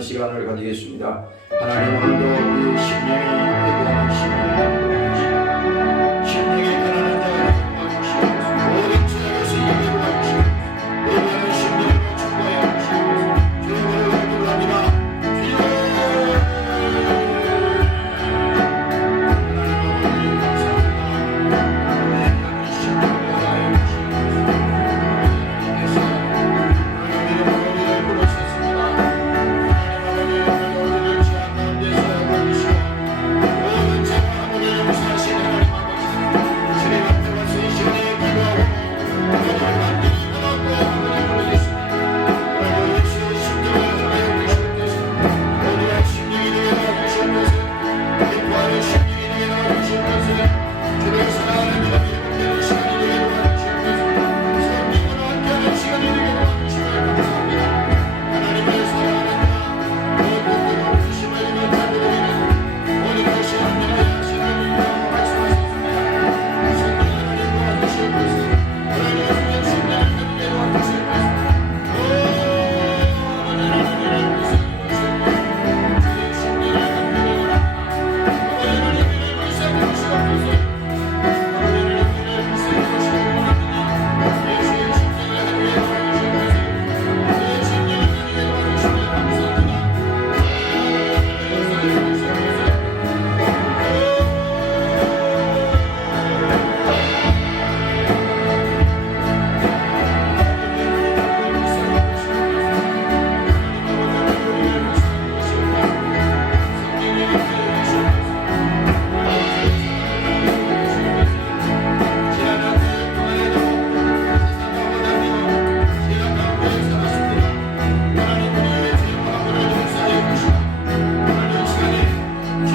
충만한 시간을 가지겠습니다. 하나님 오늘도 우리 심령이 회개하는 심령이 가난한 자가 주시옵소서. 모든 죄악에서 예배를 하시옵소서. 회개하는 심령을 축복하여 주시옵소서.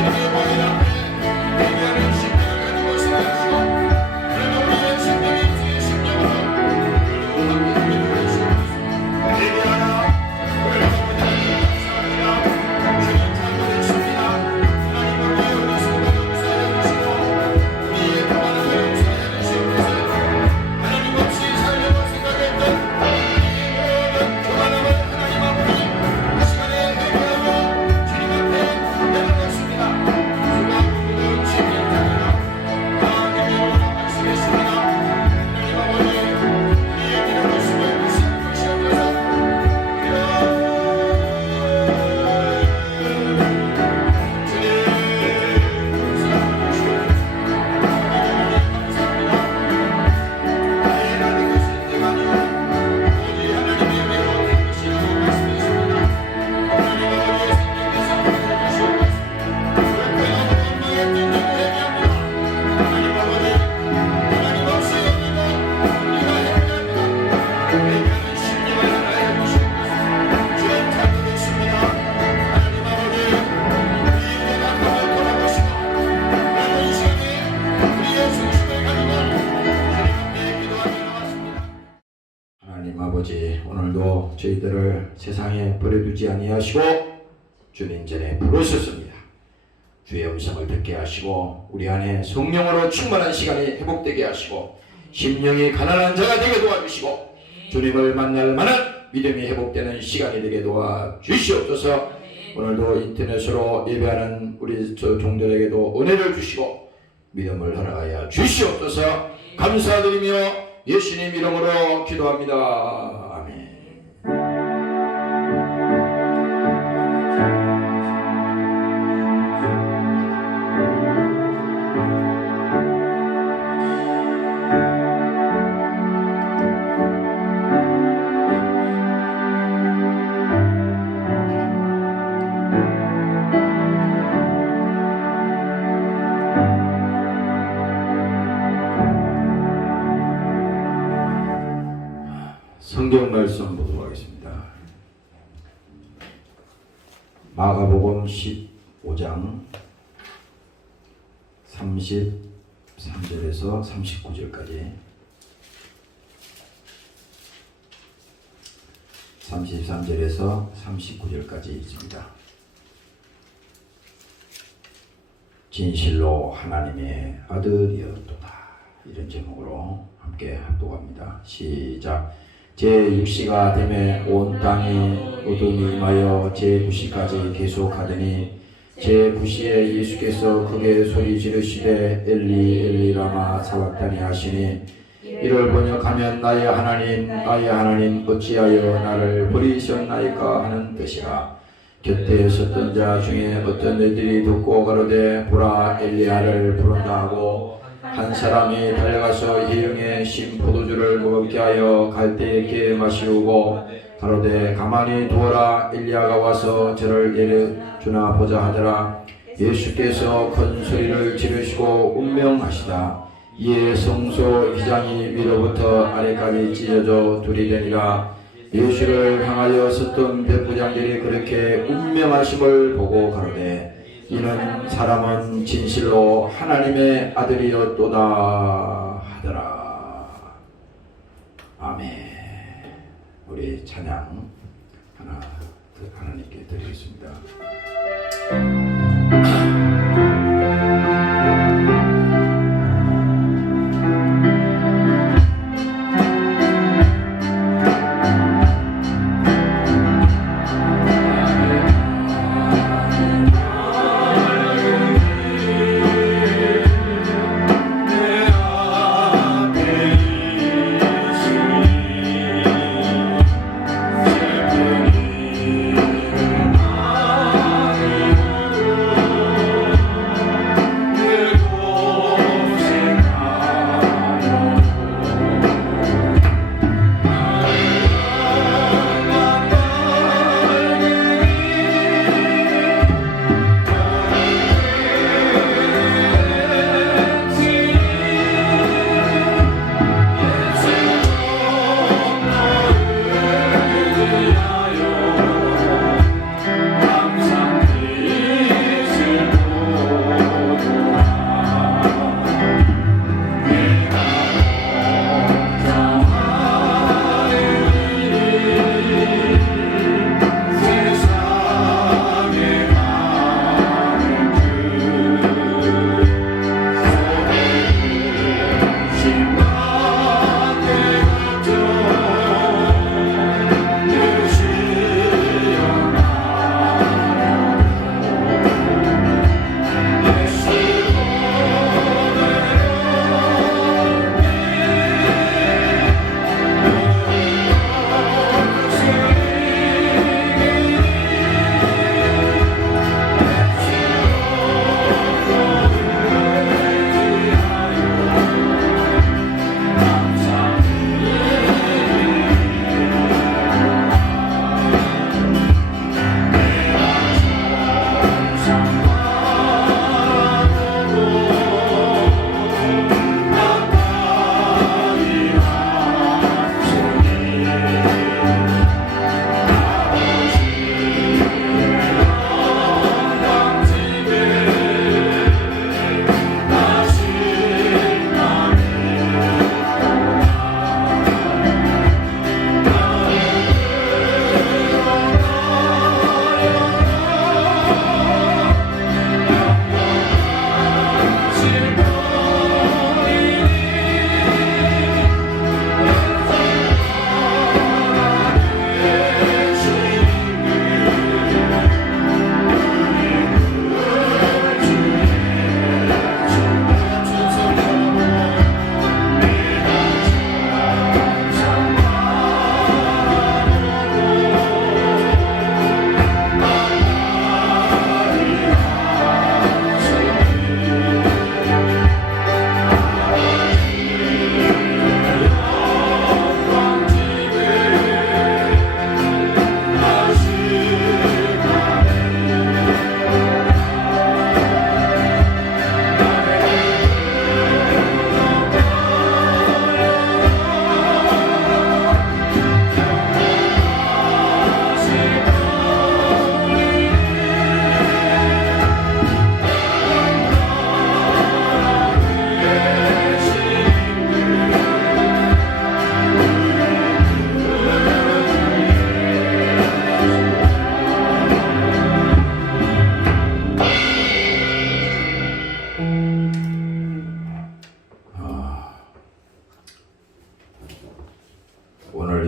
주님을 기도합니다. 오늘도 저희들을 세상에 버려두지 아니하시고 주님 전에 부르셨습니다. 주의 음성을 듣게 하시고 우리 안에 성령으로 충만한 시간이 회복되게 하시고 심령이 가난한 자가 되게 도와주시고 주님을 만날 만한 믿음이 회복되는 시간이 되게 도와주시옵소서. 오늘도 인터넷으로 예배하는 우리 종들에게도 은혜를 주시고 믿음을 허락하여 주시옵소서. 감사드리며 예수님 이름으로 기도합니다. 성경 말씀 보도록 하겠습니다. 마가복음 15장 33절에서 39절까지 33절에서 39절까지 있습니다. 진실로 하나님의 아들이었도다. 이런 제목으로 함께 합독합니다. 시작. 제6시가 되매 온 땅이 어둠이 임하여 제9시까지 계속하더니 제9시에 예수께서 크게 소리 지르시되 엘리 엘리 라마 사박다니 하시니 이를 번역하면 나의 하나님 어찌하여 나를 버리셨나이까 하는 뜻이라. 곁에 섰던 자 중에 어떤 이들이 듣고 가로되 보라 엘리야를 부른다 하고 한 사람이 달려가서 희영에 신 포도주를 먹게 하여 갈대에게 마시우고 가로되 가만히 두어라 엘리야가 와서 저를 내려주나 보자 하더라. 예수께서 큰 소리를 지르시고 운명하시다. 이에 성소 휘장이 위로부터 아래까지 찢어져 둘이 되니라. 예수를 향하여 섰던 백부장들이 그렇게 운명하심을 보고 가로되 이는 사람은 진실로 하나님의 아들이었도다 하더라. 아멘. 우리 찬양 하나님께 드리겠습니다.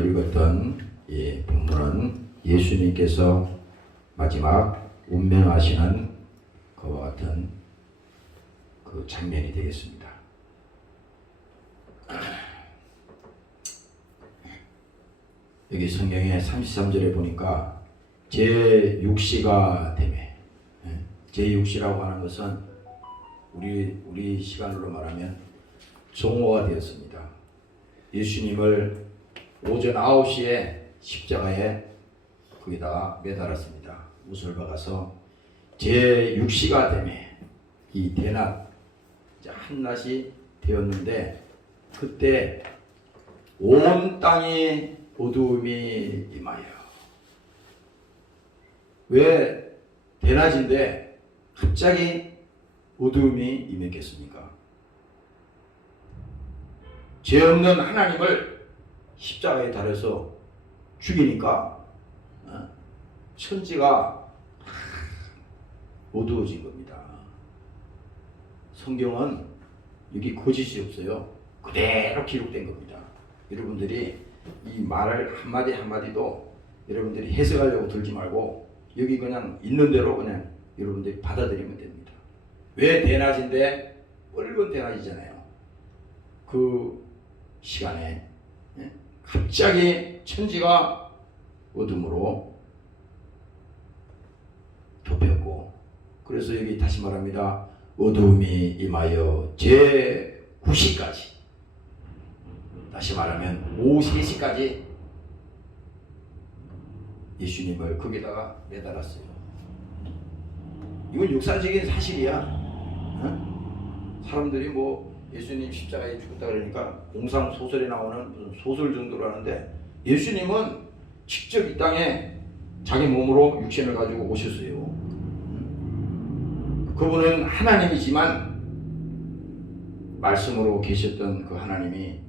오늘 읽었던 이 본문은 예수님께서 마지막 운명하시는 그와 같은 그 장면이 되겠습니다. 여기 성경의 33절에 보니까 제6시가 되매, 제6시라고 하는 것은 우리 시간으로 말하면 종호가 되었습니다. 예수님을 오전 9시에 십자가에 거기다가 매달았습니다. 못을 박아서 제6시가 되매, 이 대낮 이제 한낮이 되었는데 그때 온 땅이 어두움이 임하여. 왜 대낮인데 갑자기 어두움이 임했겠습니까? 죄 없는 하나님을 십자가에 달아서 죽이니까 천지가 어두워진 겁니다. 성경은 여기 거짓이 없어요. 그대로 기록된 겁니다. 여러분들이 이 말을 한마디 한마디도 여러분들이 해석하려고 들지 말고 여기 그냥 있는 대로 그냥 여러분들이 받아들이면 됩니다. 왜 대낮인데 붉은 대낮이잖아요. 그 시간에 갑자기 천지가 어둠으로 덮였고, 그래서 여기 다시 말합니다. 어두움이 임하여 제9시까지, 다시 말하면 오후 3시까지 예수님을 거기다가 매달았어요. 이건 역사적인 사실이야. 사람들이 뭐 예수님 십자가에 죽었다 그러니까 공상 소설에 나오는 무슨 소설 정도로 하는데, 예수님은 직접 이 땅에 자기 몸으로 육신을 가지고 오셨어요. 그분은 하나님이지만 말씀으로 계셨던 그 하나님이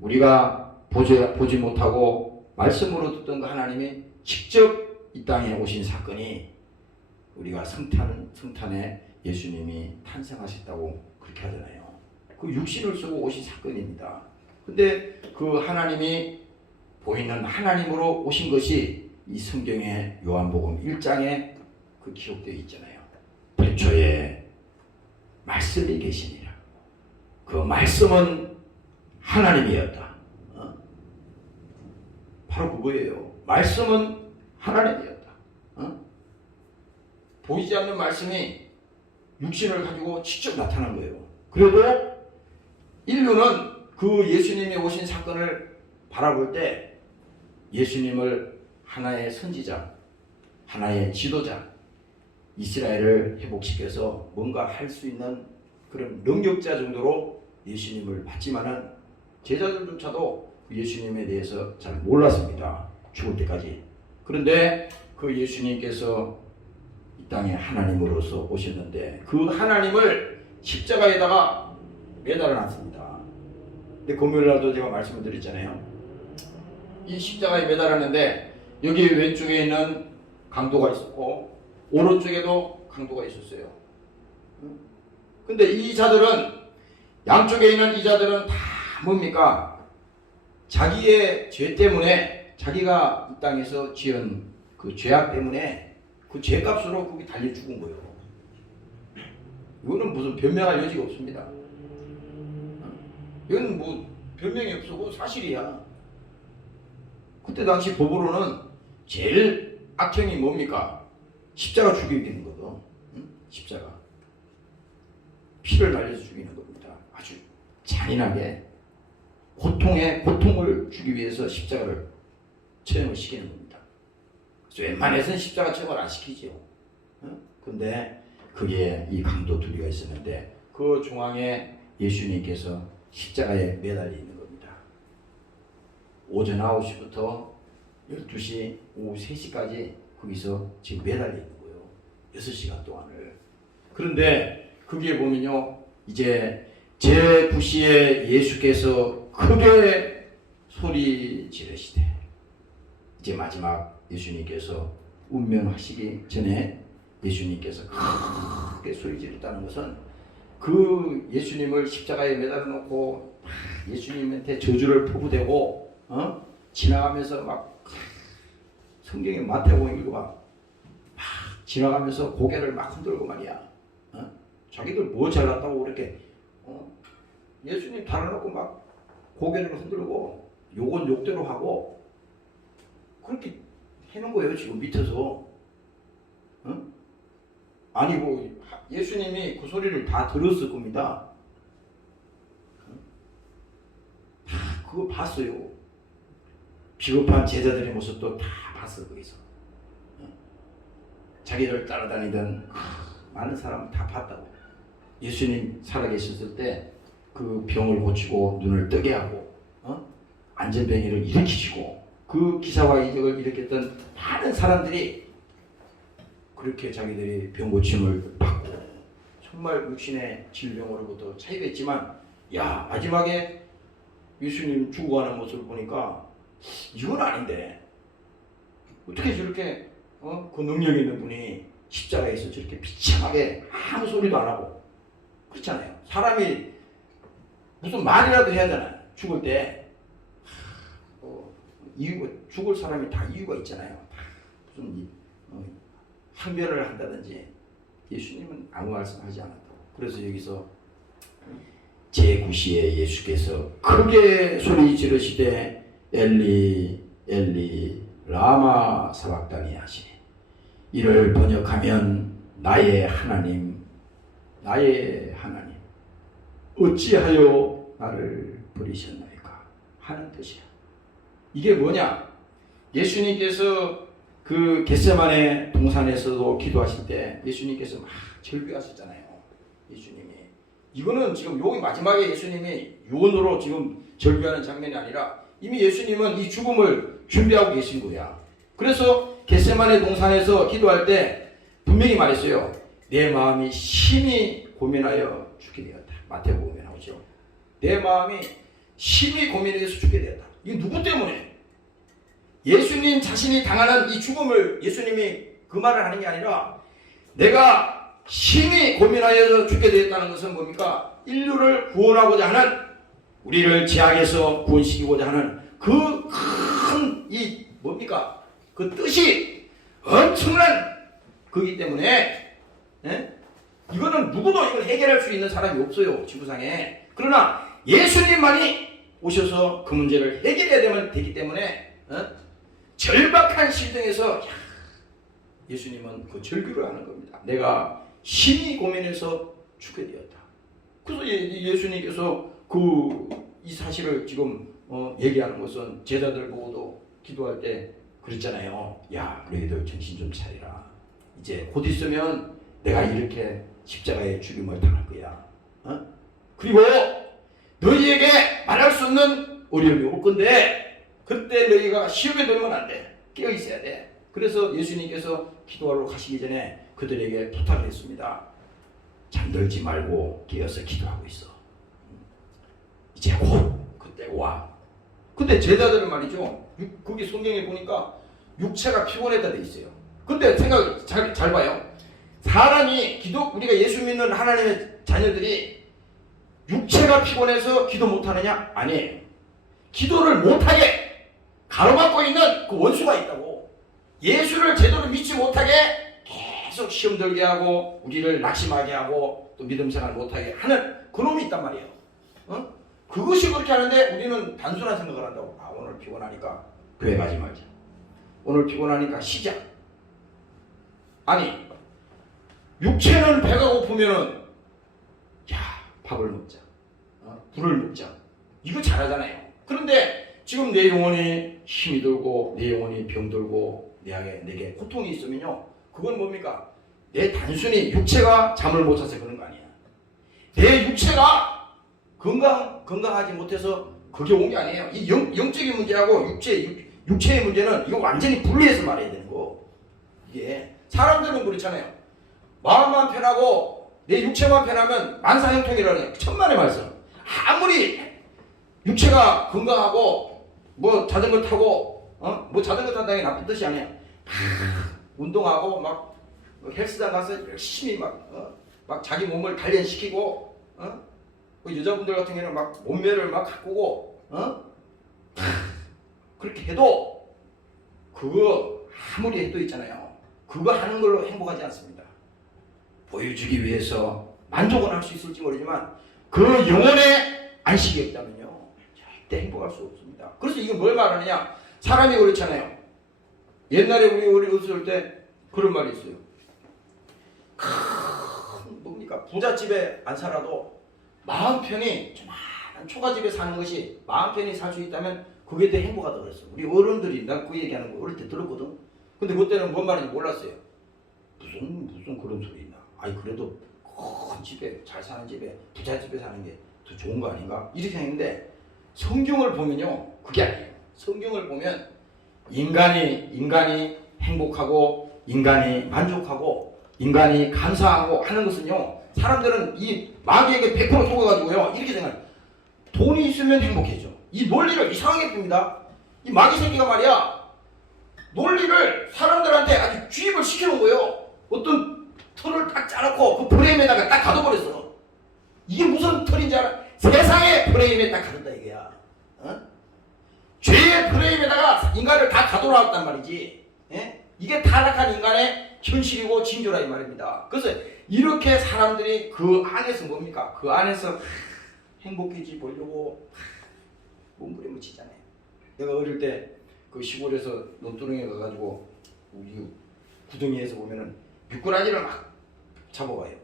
우리가 보지 못하고 말씀으로 듣던 그 하나님이 직접 이 땅에 오신 사건이 우리가 성탄에 예수님이 탄생하셨다고 그렇게 하잖아요. 그 육신을 쓰고 오신 사건입니다. 근데 그 하나님이 보이는 하나님으로 오신 것이 이 성경의 요한복음 1장에 그 기록되어 있잖아요. 태초에 말씀이 계시니라. 그 말씀은 하나님이었다. 바로 그거예요. 말씀은 하나님이었다. 보이지 않는 말씀이 육신을 가지고 직접 나타난 거예요. 그래도 인류는 그 예수님이 오신 사건을 바라볼 때 예수님을 하나의 선지자, 하나의 지도자, 이스라엘을 회복시켜서 뭔가 할 수 있는 그런 능력자 정도로 예수님을 봤지만은 제자들조차도 예수님에 대해서 잘 몰랐습니다. 죽을 때까지. 그런데 그 예수님께서 이 땅에 하나님으로서 오셨는데 그 하나님을 십자가에다가 매달아 놨습니다. 근데 금요일날도 제가 말씀을 드렸잖아요. 이 십자가에 매달았는데 여기 왼쪽에 있는 강도가 있었고 오른쪽에도 강도가 있었어요. 근데 이 자들은, 양쪽에 있는 이 자들은 다 뭡니까? 자기의 죄 때문에, 자기가 이 땅에서 지은 그 죄악 때문에 그 죄값으로 거기 달려 죽은 거예요. 이거는 무슨 변명할 여지가 없습니다. 이건 뭐 변명이 없고 사실이야. 그때 당시 법으로는 제일 악행이 뭡니까? 십자가 죽이는 거거든. 십자가. 피를 날려서 죽이는 겁니다. 아주 잔인하게 고통을 주기 위해서 십자가를 처형을 시키는 겁니다. 그래서 웬만해서는 십자가 처형을 안 시키지요. 근데 그게 이 강도 둘이가 있었는데 그 중앙에 예수님께서 십자가에 매달려 있는 겁니다. 오전 9시부터 12시, 오후 3시까지 거기서 지금 매달려 있는 거예요. 6시간 동안을. 그런데 거기에 보면요, 이제 제9시에 예수께서 크게 소리 지르시되, 이제 마지막 예수님께서 운명하시기 전에 예수님께서 크게 소리 지르다는 것은 그 예수님을 십자가에 매달아 놓고 예수님한테 저주를 퍼부대고 지나가면서 막 성경에 마태복음 읽고 막 지나가면서 고개를 막 흔들고 말이야. 자기들 뭐 잘났다고 그렇게 예수님 달아놓고 막 고개를 흔들고 욕은 욕대로 하고 그렇게 해놓은 거예요 지금 밑에서. 아니 뭐 예수님이 그 소리를 다 들었을 겁니다. 다 그거 봤어요. 비겁한 제자들의 모습도 다 봤어 거기서. 자기를 따라다니던 많은 사람 다 봤다고. 예수님 살아계셨을 때 그 병을 고치고 눈을 뜨게 하고 안전병이를 일으키시고 그 기사와 이적을 일으켰던 많은 사람들이 그렇게 자기들이 병 고침을 받고 정말 육신의 질병으로부터 차이가 있지만 야 마지막에 예수님 죽어가는 모습을 보니까 이건 아닌데 어떻게 저렇게 그 능력 있는 분이 십자가에서 저렇게 비참하게 아무 소리도 안 하고 그렇잖아요. 사람이 무슨 말이라도 해야 하잖아요. 죽을 때 이유가 죽을 사람이 다 이유가 있잖아요. 무슨 항변을 한다든지. 예수님은 아무 말씀하지 않았다고. 그래서 여기서 제9시에 예수께서 크게 소리 지르시되 엘리 엘리 라마 사박다니 하시니 이를 번역하면 나의 하나님 어찌하여 나를 버리셨나이까 하는 뜻이야. 이게 뭐냐? 예수님께서 그 겟세마네 동산에서도 기도하실 때 예수님께서 막 절규하셨잖아요. 예수님이 이거는 지금 여기 마지막에 예수님이 유언으로 지금 절규하는 장면이 아니라 이미 예수님은 이 죽음을 준비하고 계신 거야. 그래서 겟세마네 동산에서 기도할 때 분명히 말했어요. 내 마음이 심히 고민하여 죽게 되었다. 마태복음에 나오죠. 내 마음이 심히 고민해서 죽게 되었다. 이게 누구 때문에? 예수님 자신이 당하는 이 죽음을 예수님이 그 말을 하는 게 아니라 내가 심히 고민하여 죽게 되었다는 것은 뭡니까? 인류를 구원하고자 하는 우리를 죄악에서 구원시키고자 하는 그 큰 이 뭡니까? 그 뜻이 엄청난 거기 때문에 이거는 누구도 이걸 해결할 수 있는 사람이 없어요. 지구상에. 그러나 예수님만이 오셔서 그 문제를 해결해야 되기 때문에 절박한 심정에서 예수님은 그 절규를 하는 겁니다. 내가 심히 고민해서 죽게 되었다. 그래서 예수님께서 이 사실을 지금 얘기하는 것은 제자들 보고도 기도할 때 그랬잖아요. 야 너희들 정신 좀 차리라. 이제 곧 있으면 내가 이렇게 십자가에 죽임을 당할 거야. 그리고 너희에게 말할 수 없는 어려움이 올 건데 그때 너희가 시험에 들면 안 돼. 깨어 있어야 돼. 그래서 예수님께서 기도하러 가시기 전에 그들에게 부탁을 했습니다. 잠들지 말고 깨어서 기도하고 있어. 이제 곧 그때 와. 근데 제자들은 말이죠. 거기 성경에 보니까 육체가 피곤했다 돼 있어요. 근데 생각 잘 봐요. 사람이 우리가 예수 믿는 하나님의 자녀들이 육체가 피곤해서 기도 못하느냐? 아니에요. 기도를 못하게 가로막고 있는 그 원수가 있다고. 예수를 제대로 믿지 못하게 계속 시험 들게 하고 우리를 낙심하게 하고 또 믿음 생활 못하게 하는 그놈이 있단 말이에요. 그것이 그렇게 하는데 우리는 단순한 생각을 한다고. 오늘 피곤하니까 교회 가지 말자. 오늘 피곤하니까 쉬자. 아니 육체는 배가 고프면은 밥을 먹자. 불을 먹자. 이거 잘하잖아요. 그런데 지금 내 영혼이 힘이 들고 내 영혼이 병들고 내게 고통이 있으면요. 그건 뭡니까? 내 단순히 육체가 잠을 못 자서 그런 거 아니야. 내 육체가 건강하지 못해서 그게 온 게 아니에요. 이 영적인 문제하고 육체의 문제는 이거 완전히 분리해서 말해야 되는 거. 이게 사람들은 그렇잖아요. 마음만 편하고 내 육체만 편하면 만사형통이라는 천만의 말씀. 아무리 육체가 건강하고 뭐 자전거 타고 뭐 자전거 탄다는 게 나쁜 뜻이 아니야. 운동하고 막 헬스장 가서 열심히 막 자기 몸을 단련시키고 그 여자분들 같은 경우는 막 몸매를 막 가꾸고 그렇게 해도 그거 아무리 해도 있잖아요. 그거 하는 걸로 행복하지 않습니다. 보여주기 위해서 만족은 할 수 있을지 모르지만 그 영혼의 안식이 없다면요 절대 행복할 수 없습니다. 그래서 이거 뭘 말하느냐, 사람이 그렇잖아요. 옛날에 우리 어렸을 때 그런 말이 있어요. 뭡니까, 부잣집에 안 살아도 마음 편히 조만한 초가집에 사는 것이 마음 편히 살 수 있다면 그게 더 행복하다고 그랬어. 우리 어른들이 난 그 얘기하는 거 어릴 때 들었거든. 근데 그때는 뭔 말인지 몰랐어요. 무슨 그런 소리 있나. 아니 그래도 큰 집에 잘 사는 집에 부잣집에 사는 게 더 좋은 거 아닌가 이렇게 했는데, 성경을 보면요 그게 아니에요. 성경을 보면 인간이 행복하고 인간이 만족하고 인간이 감사하고 하는 것은요, 사람들은 이 마귀에게 100% 속아가지고요 이렇게 생각해요. 돈이 있으면 행복해져. 이 논리를 이상하게 풉니다. 이 마귀 새끼가 말이야, 논리를 사람들한테 아주 주입을 시켜놓은 거예요. 어떤 틀을 딱 짜놓고 그 프레임에다가 딱 가둬버렸어. 이게 무슨 틀인지 알아? 세상의 프레임에 딱 가둔다 이거야. 어? 죄의 프레임에다가 인간을 다 가둬놨단 말이지. 예? 이게 타락한 인간의 현실이고 징조라 이 말입니다. 그래서 이렇게 사람들이 그 안에서 뭡니까? 그 안에서 행복해지 보려고 몸부림을 치잖아요. 내가 어릴 때 그 시골에서 논두렁에 가가지고 우리 구덩이에서 보면은 미꾸라지를 막 잡아와요.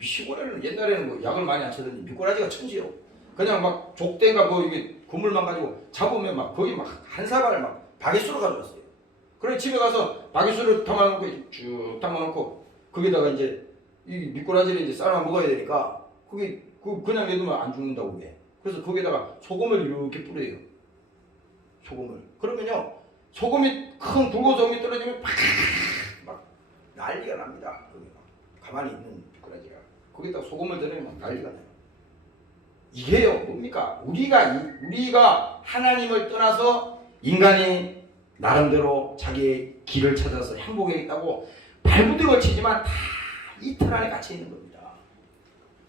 시골에는 옛날에는 뭐 약을 많이 안 쳐더니 미꾸라지가 천지요. 그냥 막 족대가 뭐 이게 그물만 가지고 잡으면 막 거기 막 한 사발을 막 바게수로 가져왔어요. 그래 집에 가서 바게수를 담아놓고 쭉 담아놓고 거기다가 이제 이 미꾸라지를 이제 삶아 먹어야 되니까 그게 그냥 내두면 안 죽는다고 해. 그래서 거기다가 소금을 이렇게 뿌려요. 소금을. 그러면요 소금이 큰 굵은 소금이 떨어지면 막 난리가 납니다. 거기 막 가만히 있는 미꾸라지가 거기다가 소금을 넣으면 막 난리가 나요. 이게요 뭡니까? 우리가 하나님을 떠나서 인간이 나름대로 자기의 길을 찾아서 행복하겠다고 발부둥을 치지만 다 이틀 안에 갇혀 있는 겁니다.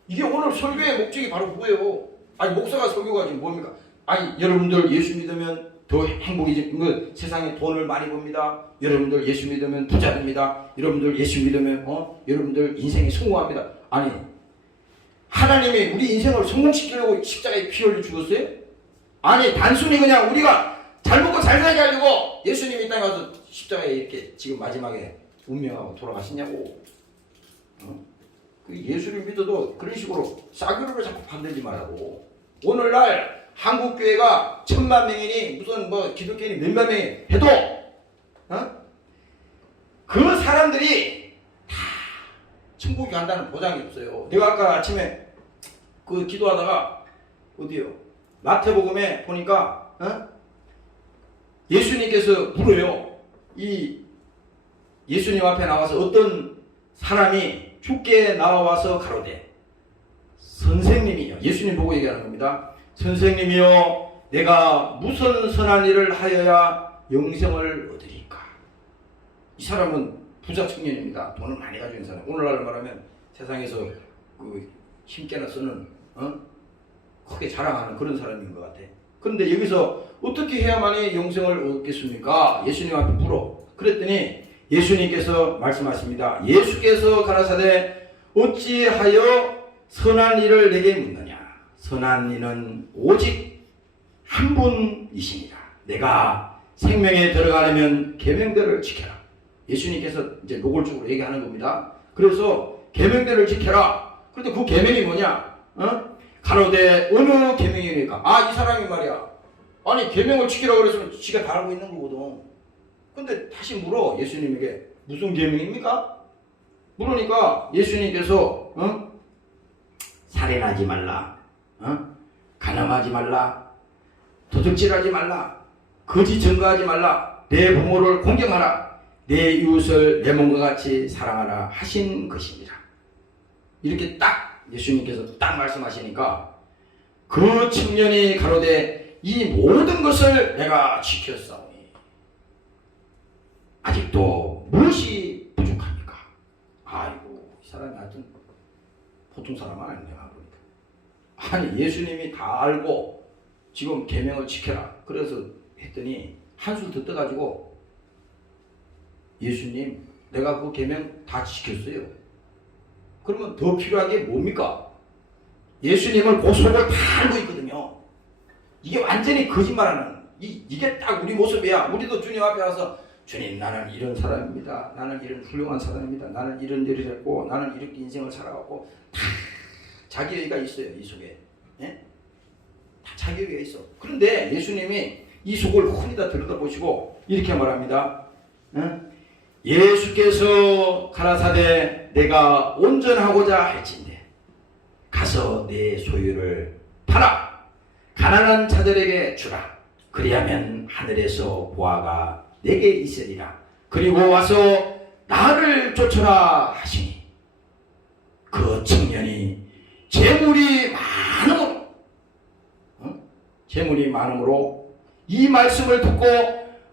이게 오늘 설교의 목적이 바로 그거예요. 아니 목사가 설교가 지금 뭡니까? 아니 여러분들 예수 믿으면 더 행복이지, 뭐 세상에 돈을 많이 법니다. 여러분들 예수 믿으면 부자 됩니다. 여러분들 예수 믿으면 여러분들 인생이 성공합니다. 아니 하나님이 우리 인생을 성공시키려고 십자가에 피 흘려 죽었어요? 아니 단순히 그냥 우리가 잘 먹고 잘 살게 하려고 예수님이 이 땅에 와서 십자가에 이렇게 지금 마지막에 운명하고 돌아가시냐고. 그 예수를 믿어도 그런 식으로 싸구려를 자꾸 만들지 말라고. 오늘날 한국교회가 1000만 명이니 무슨 뭐 기독교인이 몇만 명이 해도 그 사람들이 다 천국에 간다는 보장이 없어요. 내가 아까 아침에 그 기도하다가 어디요? 마태복음에 보니까 예수님께서 물어요. 이 예수님 앞에 나와서 어떤 사람이 죽게 나와서 가로되, 선생님이요, 예수님 보고 얘기하는 겁니다. 선생님이요, 내가 무슨 선한 일을 하여야 영생을 얻으리까? 이 사람은 부자 청년입니다. 돈을 많이 가지고 있는 사람. 오늘날 말하면 세상에서 그 힘께나 쓰는 크게 자랑하는 그런 사람인 것 같아. 그런데 여기서 어떻게 해야만이 영생을 얻겠습니까? 예수님 앞에 물어. 그랬더니 예수님께서 말씀하십니다. 예수께서 가라사대 어찌하여 선한 일을 내게 묻느냐? 선한 이는 오직 한 분이십니다. 내가 생명에 들어가려면 계명들을 지켜라. 예수님께서 이제 노골적으로 얘기하는 겁니다. 그래서 계명들을 지켜라. 그런데 그 계명이 뭐냐? 가로되 어느 계명이니까? 아, 이 사람이 말이야. 아니 계명을 지키라고 그랬으면 지가 다 알고 있는 거거든. 근데 다시 물어 예수님에게 무슨 계명입니까? 물으니까 예수님께서 살인하지 말라, 간음하지 말라, 도둑질하지 말라, 거짓 증거하지 말라, 내 부모를 공경하라, 내 이웃을 내 몸과 같이 사랑하라 하신 것입니다. 이렇게 딱 예수님께서 딱 말씀하시니까 그 청년이 가로되 이 모든 것을 내가 지켰사오니 아직도 무엇이 부족합니까? 아이고, 이 사람이 하여튼 보통 사람은 아니네. 아니 예수님이 다 알고 지금 계명을 지켜라 그래서 했더니 한술 더 떠가지고 예수님 내가 그 계명 다 지켰어요. 그러면 더 필요한 게 뭡니까? 예수님을 그 속을 다 알고 있거든요. 이게 완전히 거짓말하는 이게 딱 우리 모습이야. 우리도 주님 앞에 와서 주님 나는 이런 사람입니다. 나는 이런 훌륭한 사람입니다. 나는 이런 일을 했고 나는 이렇게 인생을 살아왔고 다 자기 얘기가 있어요. 이 속에. 예? 다 자기 얘기가 있어. 그런데 예수님이 이 속을 훤히 다 들여다보시고 이렇게 말합니다. 예수께서 가라사대 내가 온전하고자 할진대 가서 내 소유를 팔아 가난한 자들에게 주라. 그리하면 하늘에서 보화가 내게 있으리라. 그리고 와서 나를 쫓아라 하시니 그 청년이 재물이 많음으로 이 말씀을 듣고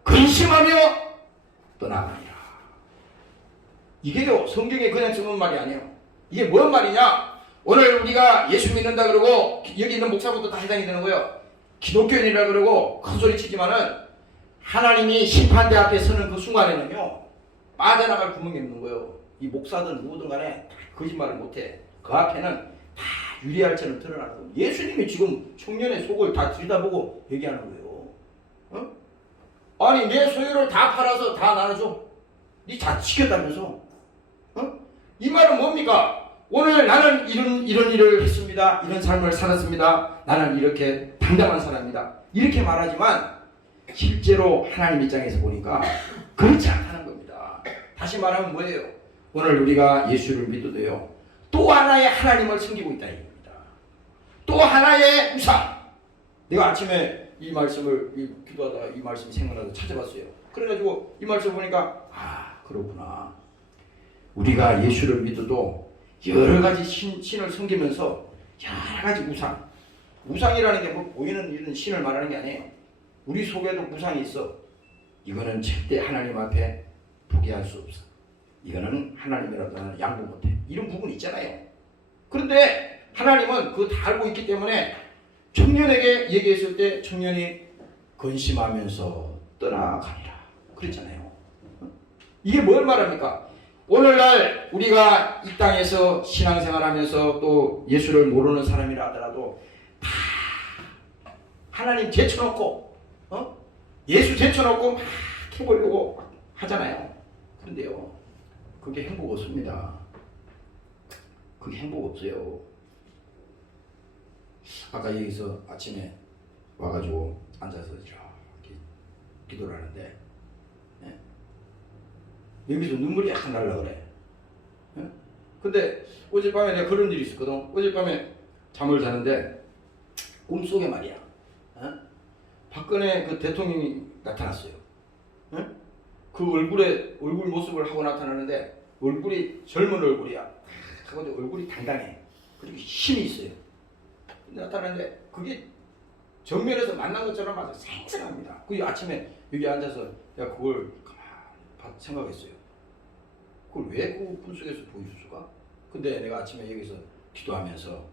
근심하며 떠나가니라. 이게요 성경에 그냥 쓰는 말이 아니에요. 이게 뭔 말이냐? 오늘 우리가 예수 믿는다 그러고 여기 있는 목사분도 다 해당이 되는 거예요. 기독교인이라 그러고 큰 소리 치지만은 하나님이 심판대 앞에 서는 그 순간에는요 빠져나갈 구멍이 없는 거예요. 이 목사든 누구든 간에 거짓말을 못해. 그 앞에는 다 유리알처럼 드러나는 거예요. 예수님이 지금 청년의 속을 다 들여다보고 얘기하는 거예요. 어? 아니 내 소유를 다 팔아서 다 나눠줘. 니 다 지켰다면서. 이 말은 뭡니까? 오늘 나는 이런 일을 했습니다. 이런 삶을 살았습니다. 나는 이렇게 당당한 사람입니다. 이렇게 말하지만 실제로 하나님 입장에서 보니까 그렇지 않다는 겁니다. 다시 말하면 뭐예요? 오늘 우리가 예수를 믿어도요. 또 하나의 하나님을 섬기고 있다는 겁니다. 또 하나의 우상. 내가 아침에 이 말씀을 기도하다가 이 말씀이 생각나서 찾아봤어요. 그래가지고 이 말씀 보니까 그렇구나. 우리가 예수를 믿어도 여러 가지 신을 섬기면서 여러 가지 우상이라는 게 뭐 보이는 이런 신을 말하는 게 아니에요. 우리 속에도 우상이 있어. 이거는 절대 하나님 앞에 포기할 수 없어. 이거는 하나님이라도 나는 양보 못해. 이런 부분이 있잖아요. 그런데 하나님은 그거 다 알고 있기 때문에 청년에게 얘기했을 때 청년이 근심하면서 떠나가니라 그랬잖아요. 이게 뭘 말합니까? 오늘날 우리가 이 땅에서 신앙생활하면서 또 예수를 모르는 사람이라 하더라도 다 하나님 제쳐놓고 예수 제쳐놓고 막 해보려고 하잖아요. 그런데요 그게 행복 없습니다. 그게 행복 없어요. 아까 여기서 아침에 와가지고 앉아서 이렇게 기도를 하는데 여기서 눈물이 약간 날라 그래. 근데 어젯밤에 내가 그런 일이 있었거든. 어젯밤에 잠을 자는데 꿈속에 말이야. 박근혜 그 대통령이 나타났어요. 그 얼굴 모습을 하고 나타나는데 얼굴이 젊은 얼굴이야. 하고 얼굴이 당당해. 그리고 힘이 있어요. 나타나는데 그게 정면에서 만난 것처럼 아주 생생합니다. 그 아침에 여기 앉아서 내가 그걸 가만히 생각했어요. 그걸 왜 그 꿈속에서 보여줄 수가? 근데 내가 아침에 여기서 기도하면서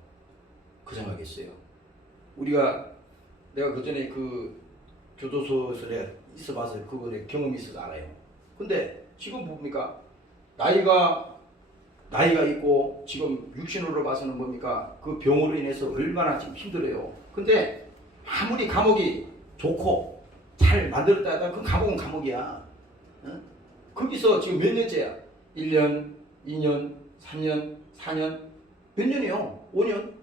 그 생각했어요. 내가 그 전에 그 교도소에서 내가 있어봐서 그거에 경험이 있어서 알아요. 근데 지금 뭡니까? 나이가 있고 지금 육신으로 봐서는 뭡니까? 그 병으로 인해서 얼마나 지금 힘들어요. 근데 아무리 감옥이 좋고 잘 만들었다 하다 그 감옥은 감옥이야. 거기서 지금 몇 년째야? 1년, 2년, 3년, 4년, 몇 년이요? 5년?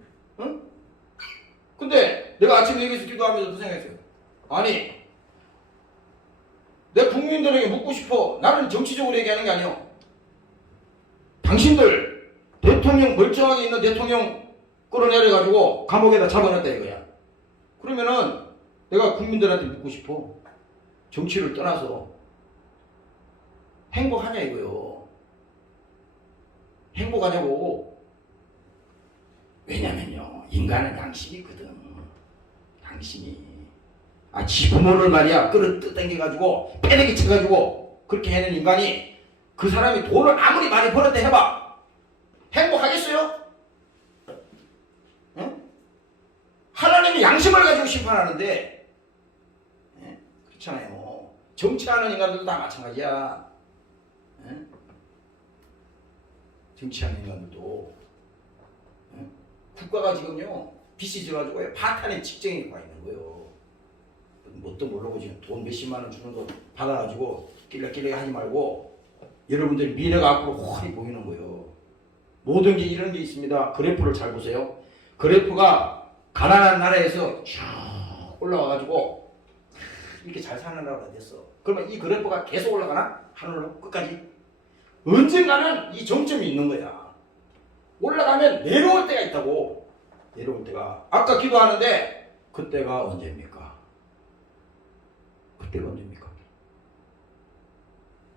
근데 내가 아침에 여기서 기도하면서 그 생각했어요. 아니, 내 국민들에게 묻고 싶어. 나는 정치적으로 얘기하는 게 아니에요. 당신들 대통령 멀쩡하게 있는 대통령 끌어내려가지고 감옥에다 잡아놨다 이거야. 그러면은 내가 국민들한테 묻고 싶어. 정치를 떠나서 행복하냐 이거요. 행복하냐고. 왜냐면요 인간은 양심이 있거든. 양심이. 지 부모를 말이야 끌어당겨가지고 빼내기 쳐가지고 그렇게 해는 인간이 그 사람이 돈을 아무리 많이 벌었다 해봐. 행복하겠어요? 응? 하나님이 양심을 가지고 심판하는데 그렇잖아요. 정치하는 인간들도 다 마찬가지야. 에? 정치하는 인간들도 에? 국가가 지금요 빚이 져가지고 파탄의 직전에 가 있는 거예요. 뭣도 모르고 지금 돈 몇십만 원 주는 거 받아가지고 낄래낄래 하지 말고 여러분들 미래가 앞으로 훤히 보이는 거예요. 모든 게 이런 게 있습니다. 그래프를 잘 보세요. 그래프가 가난한 나라에서 쭉 올라와가지고 이렇게 잘 사는 나라가 됐어. 그러면 이 그래프가 계속 올라가나? 하늘로 끝까지? 언젠가는 이 정점이 있는 거야. 올라가면 내려올 때가 있다고. 내려올 때가. 아까 기도하는데 그때가 언제입니까? 그때가 언제입니까?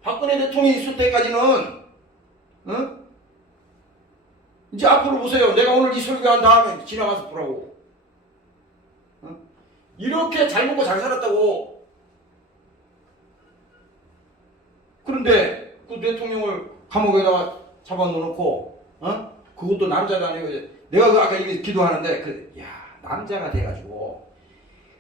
박근혜 대통령이 있을 때까지는 어? 이제 앞으로 보세요. 내가 오늘 이 설교한 다음에 지나가서 보라고. 어? 이렇게 잘 먹고 잘 살았다고. 그런데 그 대통령을 감옥에다가 잡아놓고 그것도 남자도 아니고 내가 그 아까 이게 기도하는데 남자가 돼가지고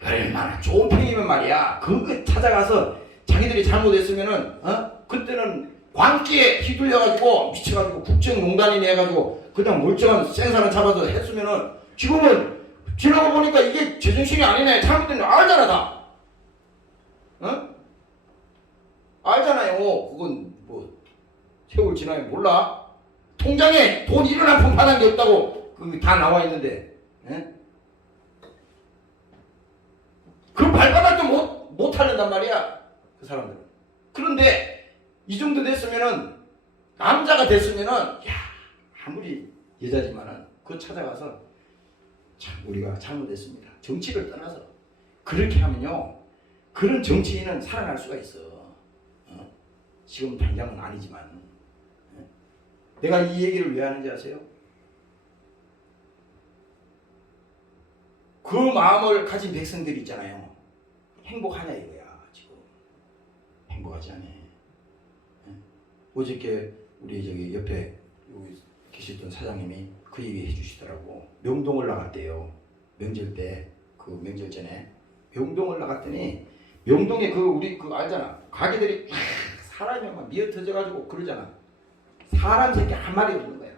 얼마나 좋은 편이면 말이야. 그거 찾아가서 자기들이 잘못했으면은 그때는 광기에 휘둘려가지고 미쳐가지고 국정농단이 내가지고 그냥 멀쩡한 센 사람 잡아서 했으면은 지금은 지나고 보니까 이게 제정신이 아니네. 잘못된 거 알잖아 다. 알잖아요. 그건 뭐 세월 지나면 몰라. 통장에 돈 일어난 푼판한 게 없다고 그게 다 나와 있는데. 그 발바닥도 못 하는단 말이야. 그 사람들은. 그런데 이 정도 됐으면은 남자가 됐으면은 아무리 여자지만은 그거 찾아가서 참 우리가 잘못했습니다. 정치를 떠나서 그렇게 하면요 그런 정치인은 살아날 수가 있어. 지금 당장은 아니지만 내가 이 얘기를 왜 하는지 아세요? 그 마음을 가진 백성들 있잖아요. 행복하냐 이거야. 지금 행복하지 않아. 어저께 우리 저기 옆에 여기 계셨던 사장님이 그 얘기 해주시더라고. 명동을 나갔대요. 명절 때 그 명절 전에 명동을 나갔더니 명동에 우리 알잖아. 가게들이 사람이 막 미어 터져가지고 그러잖아. 사람 새끼 한 마리 없는 거야.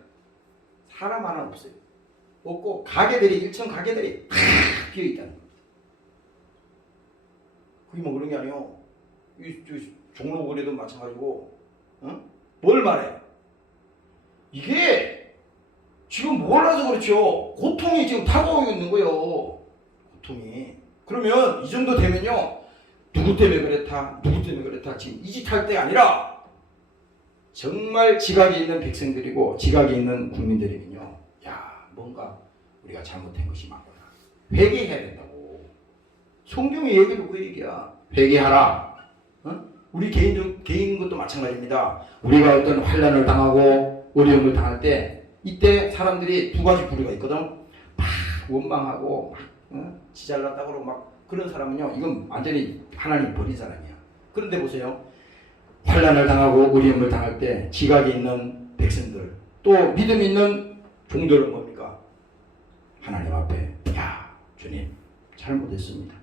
사람 하나 없어요. 없고 가게들이 1층 가게들이 비어 있다는 거야. 그게 뭐 그런 게 아니요. 이 종로거리도 마찬가지고. 뭘 말해? 이게 지금 몰라서 그렇죠. 고통이 지금 다가오고 있는 거예요. 고통이. 그러면 이 정도 되면요. 누구 때문에 그랬다. 누구 때문에 그랬다. 지금 이 짓 할 때가 아니라 정말 지각이 있는 백성들이고 지각이 있는 국민들이면요. 뭔가 우리가 잘못한 것이 많구나. 회개해야 된다고. 성경의 얘기도 그 얘기야. 회개하라. 우리 개인 것도 마찬가지입니다. 우리가 어떤 환난을 당하고 어려움을 당할 때 이때 사람들이 두 가지 부류가 있거든. 막 원망하고 지잘났다고 그러고 막 그런 사람은요. 이건 완전히 하나님 버린 사람이야. 그런데 보세요. 환난을 당하고 어려움을 당할 때 지각이 있는 백성들 또 믿음 있는 종들은 뭡니까? 하나님 앞에 주님 잘못했습니다.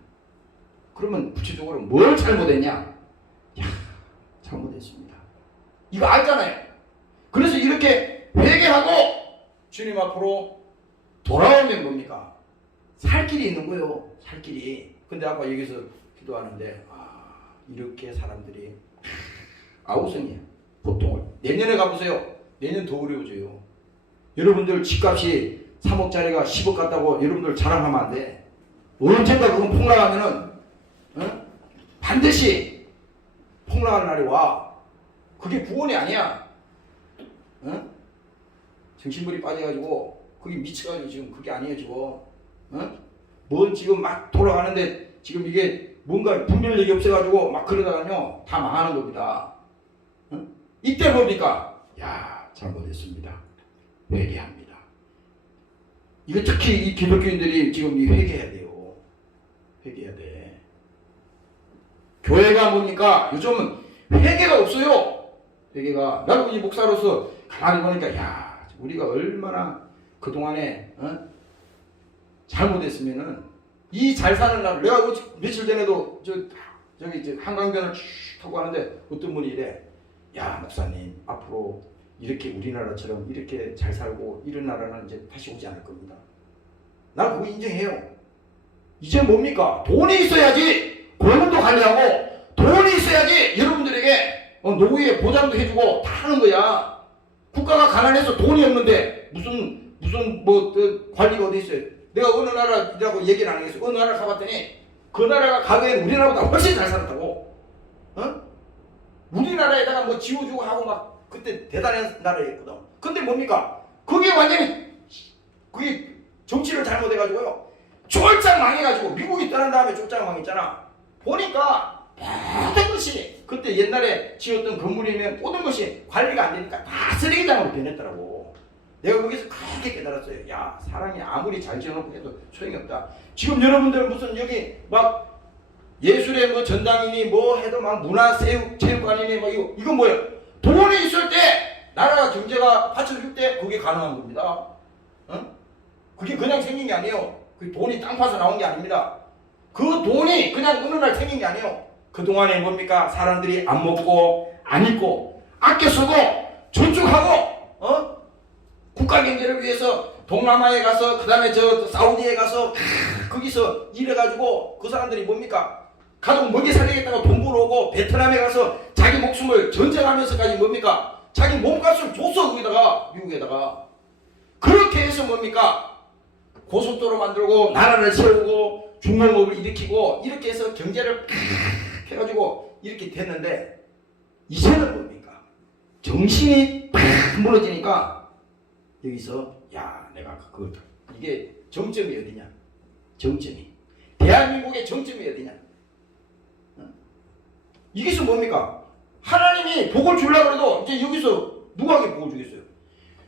그러면 구체적으로 뭘 잘못했냐? 잘못했습니다. 이거 알잖아요. 그래서 이렇게 회개하고 주님 앞으로 돌아오면 뭡니까? 살 길이 있는 거예요. 살 길이. 근데 아까 여기서 기도하는데 이렇게 사람들이 아우성이야. 보통을. 내년에 가보세요. 내년 더 어려워져요. 여러분들 집값이 3억짜리가 10억 같다고 여러분들 자랑하면 안 돼. 언젠가 그건 폭락하면은 반드시 폭락하는 날이 와. 그게 구원이 아니야. 정신물이 빠져가지고 그게 미쳐가지고 지금 그게 아니에요 지금. 뭔 지금 막 돌아가는데 지금 이게 뭔가 분별력이 없어가지고 막 그러다가요 다 망하는 겁니다. 이때 뭡니까? 잘못했습니다. 회개합니다. 이거 특히 이 기독교인들이 지금 회개해야 돼요. 회개해야 돼. 교회가 뭡니까? 요즘은 회개가 없어요. 회개가. 나도 이 목사로서 가만히 보니까 우리가 얼마나 그동안에 잘못했으면은 이 잘 사는 날 내가 며칠 전에도 저기 이제 한강변을 쭉 타고 가는데 어떤 분이 이래. 야 목사님 앞으로 이렇게 우리나라처럼 이렇게 잘 살고 이런 나라는 이제 다시 오지 않을 겁니다. 난 그거 인정해요. 이제 뭡니까? 돈이 있어야지 공무도 관리하고 돈이 있어야지 여러분들에게 노후에 보장도 해주고 다 하는 거야. 국가가 가난해서 돈이 없는데 무슨 뭐 관리가 어디 있어요? 내가 어느 나라라고 얘기를 안 하겠어요. 어느 나라 가봤더니 그 나라가 가게는 우리나라보다 훨씬 잘 살았다고. 우리나라에다가 뭐 지어주고 하고 막 그때 대단한 나라였거든. 근데 뭡니까? 그게 완전히 그게 정치를 잘못해가지고요. 쫄짝 망해가지고 미국이 떠난 다음에 쫄짝 망했잖아. 보니까 모든 것이 그때 옛날에 지었던 건물이면 모든 것이 관리가 안 되니까 다 쓰레기장으로 변했더라고. 내가 거기서 그렇게 깨달았어요. 야 사람이 아무리 잘 지어놓고 해도 소용이 없다. 지금 여러분들 무슨 여기 막 예술의 뭐 전당이니 뭐 해도 막 문화체육관이니 뭐 이거 뭐예요? 돈이 있을 때 나라가 경제가 받쳐줄 때 그게 가능한 겁니다. 그게 그냥 생긴 게 아니에요. 그 돈이 땅 파서 나온 게 아닙니다. 그 돈이 그냥 어느 날 생긴 게 아니에요. 그동안에 뭡니까? 사람들이 안 먹고 안 입고 아껴 쓰고 저축하고 국가 경제를 위해서 동남아에 가서 그 다음에 저 사우디에 가서 거기서 일해가지고 그 사람들이 뭡니까? 가족 먹여 살리겠다고 돈 벌어오고 베트남에 가서 자기 목숨을 전쟁하면서까지 뭡니까? 자기 몸값을 줬어. 거기다가 미국에다가 그렇게 해서 뭡니까? 고속도로 만들고 나라를 세우고 중공업을 일으키고 이렇게 해서 경제를 해가지고 이렇게 됐는데 이제는 뭡니까? 정신이 무너지니까 여기서 야 내가 그걸 이게 정점이 어디냐? 정점이 대한민국의 정점이 어디냐? 이게서 뭡니까? 하나님이 복을 주려고 해도 이제 여기서 누구에게 복을 주겠어요?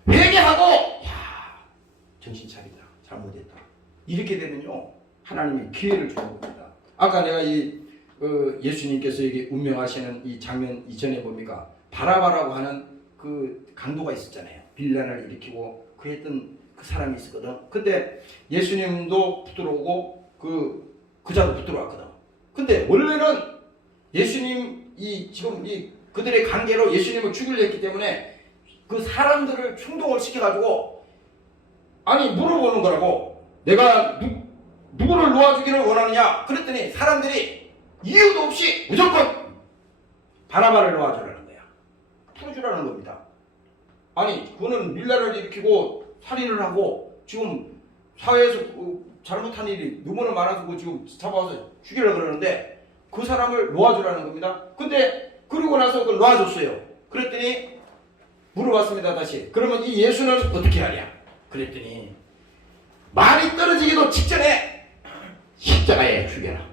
회개하고 야 정신 차리다 잘못했다 이렇게 되면요 하나님이 기회를 주는 겁니다. 아까 내가 예수님께서 이게 운명하시는 이 장면 이전에 뭡니까? 바라바라고 하는 그 강도가 있었잖아요. 빌란을 일으키고 그 했던 그 사람이 있었거든. 근데 예수님도 붙들어 오고 그 자도 붙들어 왔거든. 근데 원래는 예수님 지금 그들의 관계로 예수님을 죽이려 했기 때문에 그 사람들을 충동을 시켜가지고 아니 물어보는 거라고. 내가 누구를 놓아주기를 원하느냐? 그랬더니 사람들이 이유도 없이 무조건 바나바를 놓아주라는 거야. 풀어주라는 겁니다. 아니 그거는 밀란을 일으키고 살인을 하고 지금 사회에서 잘못한 일이 너무나 많아서 지금 잡아와서 죽이려고 그러는데 그 사람을 놓아주라는 겁니다. 근데 그러고 나서 그걸 놓아줬어요. 그랬더니 물어봤습니다. 다시 그러면 이 예수는 어떻게 하냐? 그랬더니 말이 떨어지기도 직전에 십자가에 죽여라.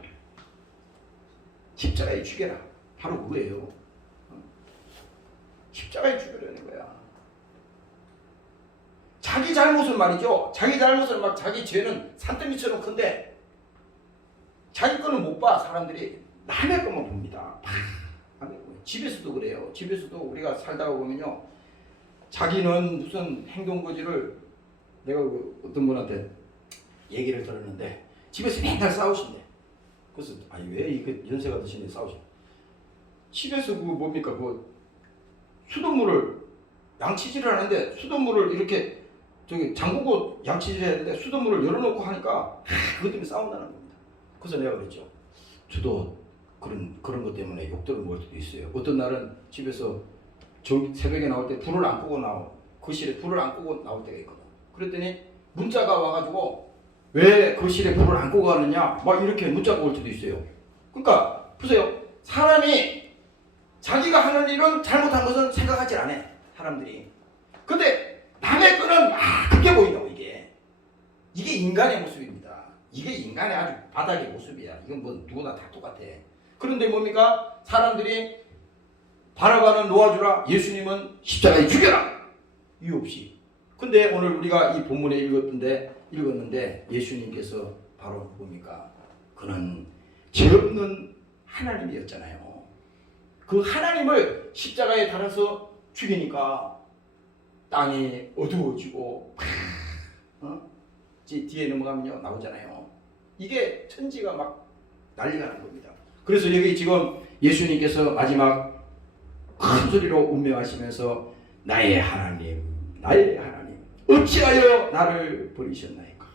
십자가에 죽여라. 바로 그거예요. 십자가에 죽여라는 거야. 자기 잘못은 말이죠. 자기 잘못은 막 자기 죄는 산더미처럼 큰데 자기 거는 못 봐. 사람들이 남의 것만 봅니다. 집에서도 그래요. 집에서도 우리가 살다가 보면요. 자기는 무슨 행동거지를 내가 어떤 분한테 얘기를 들었는데 집에서 맨날 싸우신대. 그래서 아니 왜 이게 연세가 드시는데 싸우시? 집에서 그 뭡니까 그 수돗물을 양치질을 하는데 수돗물을 이렇게 저기 잠그고 양치질 해야 되는데 수돗물을 열어놓고 하니까 그것 때문에 싸운다는 겁니다. 그래서 내가 그랬죠. 저도 그런 것 때문에 욕들을 먹을 수도 있어요. 어떤 날은 집에서 새벽에 나올 때 불을 안 끄고 거실에 불을 안 끄고 나올 때가 있거든. 그랬더니 문자가 와가지고 왜 거실에 불을 안 끄고 가느냐 막 이렇게 문자가 올 수도 있어요. 그러니까 보세요. 사람이 자기가 하는 일은 잘못한 것은 생각하지 않아. 사람들이. 근데 남의 거는 막 크게 보인다고 이게 인간의 모습입니다. 이게 인간의 아주 바닥의 모습이야. 이건 뭐 누구나 다 똑같아. 그런데 뭡니까? 사람들이 바라바는 놓아주라. 예수님은 십자가에 죽여라. 이유 없이. 근데 오늘 우리가 이 본문에 읽었는데 예수님께서 바로 뭡니까? 그는 죄 없는 하나님이었잖아요. 그 하나님을 십자가에 달아서 죽이니까 땅이 어두워지고 뒤에 넘어가면요 나오잖아요. 이게 천지가 막 난리가 난 겁니다. 그래서 여기 지금 예수님께서 마지막 큰 소리로 운명하시면서 나의 하나님, 나의 하나님, 어찌하여 나를 버리셨나이까.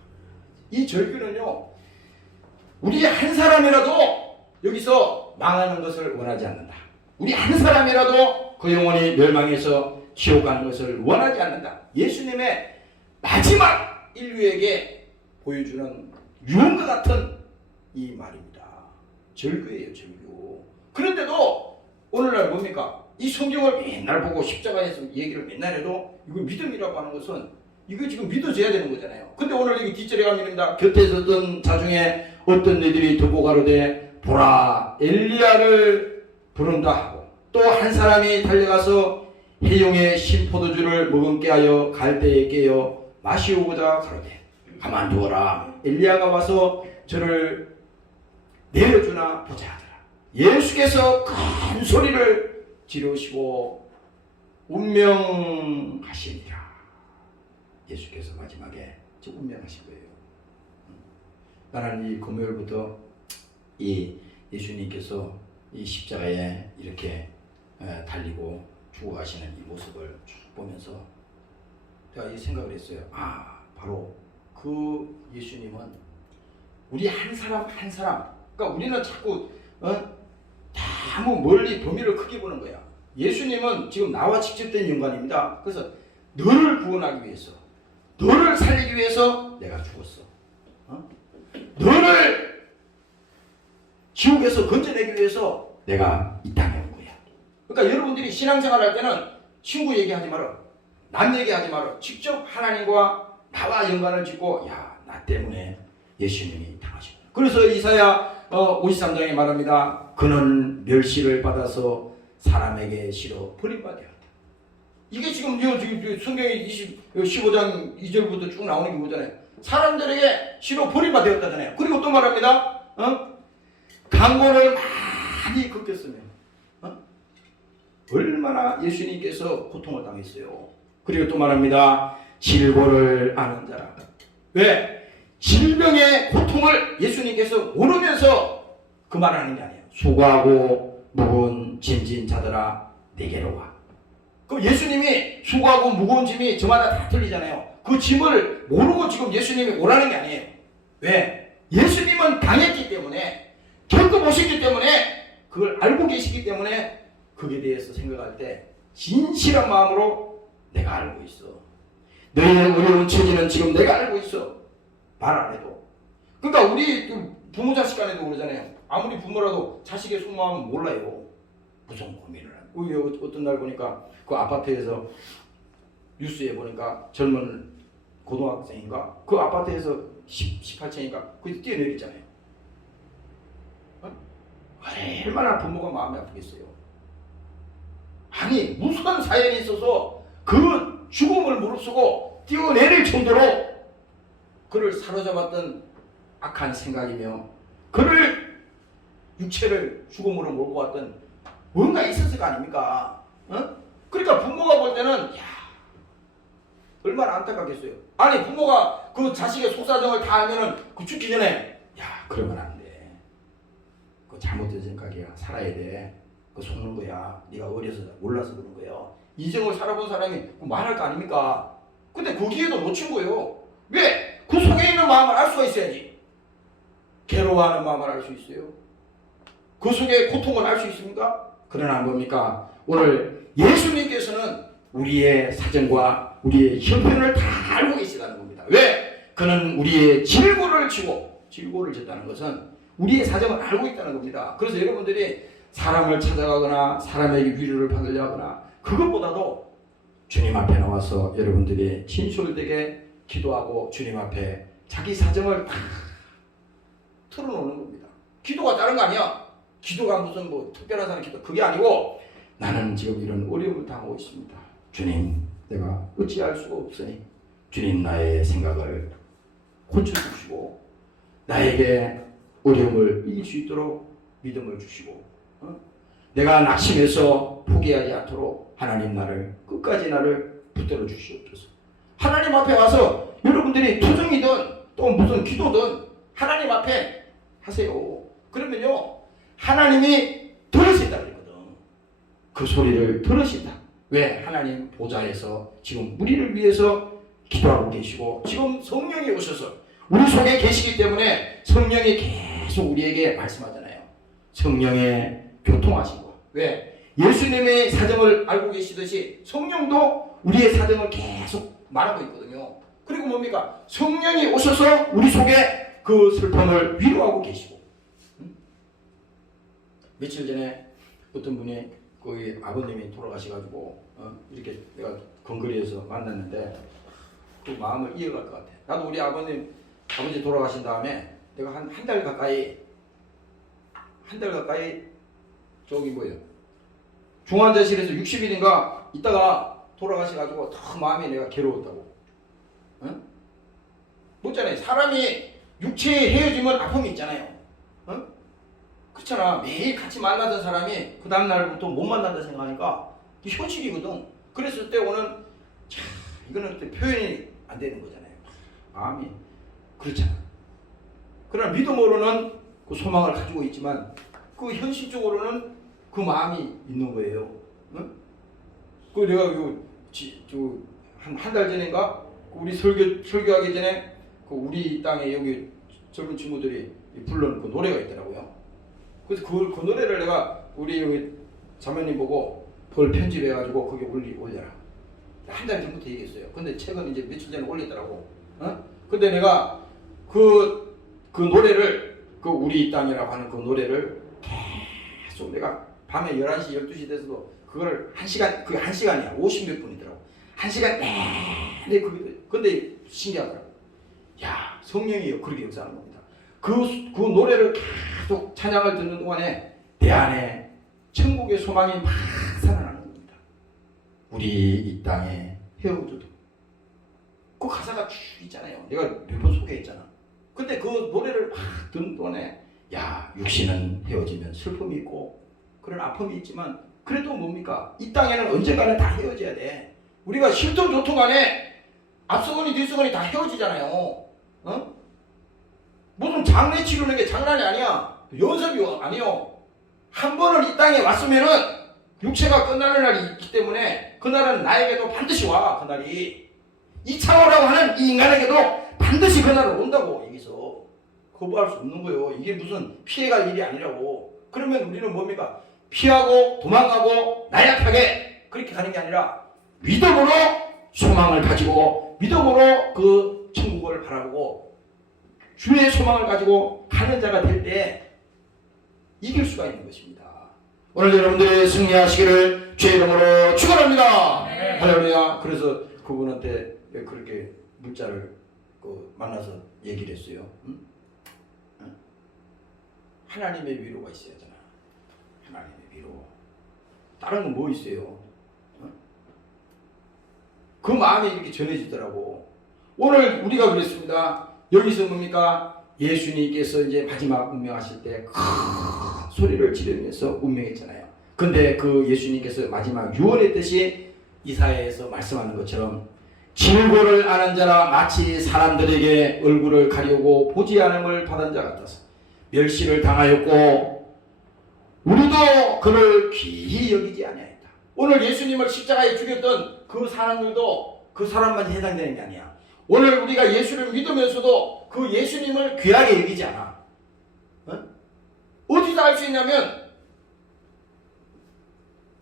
이 절규는요, 우리 한 사람이라도 여기서 망하는 것을 원하지 않는다. 우리 한 사람이라도 그 영혼이 멸망해서 지옥 가는 것을 원하지 않는다. 예수님의 마지막 인류에게 보여주는 유언과 같은 이 말입니다. 절규예요, 절규. 그런데도 오늘날 뭡니까? 이 성경을 맨날 보고 십자가에서 얘기를 맨날 해도 이거 믿음이라고 하는 것은 이거 지금 믿어져야 되는 거잖아요. 근데 오늘 여기 뒷절에 가면입니다. 곁에 서던 자중에 어떤 이들이 두고 가로되 보라 엘리야를 부른다 하고, 또 한 사람이 달려가서 해용의 신포도주를 머금게 하여 갈대에 깨어 마시오고자 가로되 가만두어라 엘리야가 와서 저를 내어주나 보자 하더라. 예수께서 큰 소리를 지르시고 운명하시니라. 예수께서 마지막에 운명하신 거예요. 나는 이 금요일부터 이 예수님께서 이 십자가에 이렇게 달리고 죽어가시는 이 모습을 쭉 보면서 제가 이 생각을 했어요. 바로 그 예수님은 우리 한 사람 한 사람, 그러니까 우리는 자꾸 너무 멀리 범위를 크게 보는 거야. 예수님은 지금 나와 직접된 연관입니다. 그래서 너를 구원하기 위해서, 너를 살리기 위해서 내가 죽었어. 너를 지옥에서 건져내기 위해서 내가 이 땅에 온 거야. 그러니까 여러분들이 신앙생활 할 때는 친구 얘기하지 마라, 남 얘기하지 마라. 직접 하나님과 나와 연관을 짓고 나 때문에 예수님이 당하셨구나. 그래서 이사야 53장에 말합니다. 그는 멸시를 받아서 사람에게 실어 버림받았다. 이게 지금 성경의 15장 2절부터 쭉 나오는 게 뭐잖아요. 사람들에게 실어 버림받았다잖아요. 그리고 또 말합니다. 강고를 많이 겪었으면 얼마나 예수님께서 고통을 당했어요. 그리고 또 말합니다. 질고를 아는 자라. 왜? 질병의 고통을 예수님께서 모르면서 그 말하는 게 아니에요. 수고하고 무거운 짐진 자들아 내게로 와. 그럼 예수님이 수고하고 무거운 짐이 저마다 다 틀리잖아요. 그 짐을 모르고 지금 예수님이 오라는 게 아니에요. 왜? 예수님은 당했기 때문에, 겪어보셨기 때문에, 그걸 알고 계시기 때문에 그에 대해서 생각할 때 진실한 마음으로 내가 알고 있어. 너희의 어려운 처지는 지금 내가 알고 있어. 말 안 해도. 그러니까 우리 부모 자식 간에도 그러잖아요. 아무리 부모라도 자식의 속마음은 몰라요. 무슨 고민을 하고. 어떤 날 보니까 그 아파트에서 뉴스에 보니까 젊은 고등학생인가 그 아파트에서 18층인가 거기서 뛰어내리잖아요. 얼마나 부모가 마음이 아프겠어요. 아니 무슨 사연이 있어서 그 죽음을 무릅쓰고 뛰어내릴 정도로 그를 사로잡았던 악한 생각이며 그를 육체를 죽음으로 몰고 왔던 뭔가 있었을 거 아닙니까? 그러니까 부모가 볼 때는 얼마나 안타깝겠어요. 아니 부모가 그 자식의 속사정을 다 알면은 그 죽기 전에 그러면 안 돼. 그 잘못된 생각이야. 살아야 돼. 그 속는 거야. 네가 어려서 몰라서 그런 거야. 이정을 살아본 사람이 말할 거 아닙니까? 근데 그 기회도 놓친 거예요. 왜? 그 속에 있는 마음을 알 수가 있어야지. 괴로워하는 마음을 알 수 있어요. 그 속에 고통을 알 수 있습니까? 그러나 뭡니까? 오늘 예수님께서는 우리의 사정과 우리의 형편을 다 알고 계시다는 겁니다. 왜? 그는 우리의 질고를 지고, 질고를 졌다는 것은 우리의 사정을 알고 있다는 겁니다. 그래서 여러분들이 사람을 찾아가거나 사람에게 위로를 받으려 하거나 그것보다도 주님 앞에 나와서 여러분들이 진솔되게 기도하고 주님 앞에 자기 사정을 다 털어놓는 겁니다. 기도가 다른 거 아니야. 기도가 무슨 특별한 사람 기도 그게 아니고 나는 지금 이런 어려움을 당하고 있습니다. 주님 내가 어찌할 수가 없으니 주님 나의 생각을 고쳐주시고 나에게 어려움을 이길 수 있도록 믿음을 주시고 내가 낙심해서 포기하지 않도록 하나님 나를 끝까지 나를 붙들어 주시옵소서. 하나님 앞에 와서 여러분들이 투정이든 또 무슨 기도든 하나님 앞에 하세요. 그러면요 하나님이 들으신다 그랬거든. 그 소리를 들으신다. 왜? 하나님 보좌에서 지금 우리를 위해서 기도하고 계시고 지금 성령이 오셔서 우리 속에 계시기 때문에 성령이 계속 우리에게 말씀하잖아요. 성령의 교통하신 거. 왜? 예수님의 사정을 알고 계시듯이 성령도 우리의 사정을 계속 말하고 있거든요. 그리고 뭡니까? 성령이 오셔서 우리 속에 그 슬픔을 위로하고 계시고. 며칠 전에 어떤 분이 거기 아버님이 돌아가셔가지고 이렇게 내가 건거리에서 만났는데 그 마음을 이어갈 것 같아. 나도 우리 아버지 돌아가신 다음에 내가 한 달 가까이 저기 뭐예요? 중환자실에서 60일인가 있다가 돌아가셔가지고 더 마음이 내가 괴로웠다고. 응? 뭐잖아요. 사람이 육체에 헤어지면 아픔이 있잖아요. 응? 그렇잖아. 매일 같이 만나던 사람이 그 다음날부터 못 만난다 생각하니까 이게 현실이거든. 그랬을 때 오는 참 이거는 또 표현이 안 되는 거잖아요. 마음이 그렇잖아. 그러나 믿음으로는 그 소망을 가지고 있지만 그 현실적으로는 그 마음이 있는 거예요. 응? 그 내가 한 달 전인가 우리 설교하기 전에 그 우리 땅에 여기 젊은 친구들이 불러놓은 그 노래가 있더라고요. 그래서 그 노래를 내가 우리 여기 자매님 보고 그걸 편집해가지고 거기 올려라. 한 달 전부터 얘기했어요. 근데 최근 이제 며칠 전에 올렸더라고. 근데 내가 그 노래를 그 우리 땅이라고 하는 그 노래를 계속 내가 밤에 11시, 12시 돼서도 그걸 1시간, 그게 1시간이야. 50몇 분이더라고. 1시간 내내 근데 신기하더라고. 야, 성령이 그렇게 역사하는 겁니다. 그 노래를 계속 찬양을 듣는 동안에 내 안에 천국의 소망이 막 살아나는 겁니다. 우리 이 땅에 헤어져도 그 가사가 쭉 있잖아요. 내가 몇 번 소개했잖아. 근데 그 노래를 막 듣는 동안에 야, 육신은 헤어지면 슬픔이 있고 그런 아픔이 있지만 그래도 뭡니까? 이 땅에는 언젠가는 다 헤어져야 돼. 우리가 싫든 좋든 간에 앞서거니 뒤서거니 다 헤어지잖아요. 무슨 장례 치르는 게 장난이 아니야. 연습이 아니요. 한 번은 이 땅에 왔으면은 육체가 끝나는 날이 있기 때문에 그날은 나에게도 반드시 와. 그날이 이차오라고 하는 이 인간에게도 반드시 그날은 온다고. 여기서 거부할 수 없는 거예요. 이게 무슨 피해갈 일이 아니라고. 그러면 우리는 뭡니까? 피하고 도망가고 나약하게 그렇게 가는 게 아니라 믿음으로 소망을 가지고 믿음으로 그 천국을 바라보고 주의 소망을 가지고 가는 자가 될 때 이길 수가 있는 것입니다. 오늘 여러분들이 승리하시기를 주의 이름으로 축원합니다. 네. 할렐루야. 그래서 그분한테 그렇게 문자를 만나서 얘기를 했어요. 하나님의 위로가 있어야 하잖아. 하나님의 위로. 다른 건 뭐 있어요? 그 마음이 이렇게 전해지더라고. 오늘 우리가 그랬습니다. 여기서 뭡니까? 예수님께서 이제 마지막 운명하실 때 큰 소리를 지르면서 운명했잖아요. 근데 그 예수님께서 마지막 유언의 뜻이 이사야에서 말씀하는 것처럼 질고를 아는 자라 마치 사람들에게 얼굴을 가리우고 보지 않음을 받은 자 같아서 멸시를 당하였고 우리도 그를 귀히 여기지 아니하였다. 오늘 예수님을 십자가에 죽였던 그 사람들도 그 사람만 해당되는 게 아니야. 오늘 우리가 예수를 믿으면서도 그 예수님을 귀하게 여기지 않아. 어디서 알 수 있냐면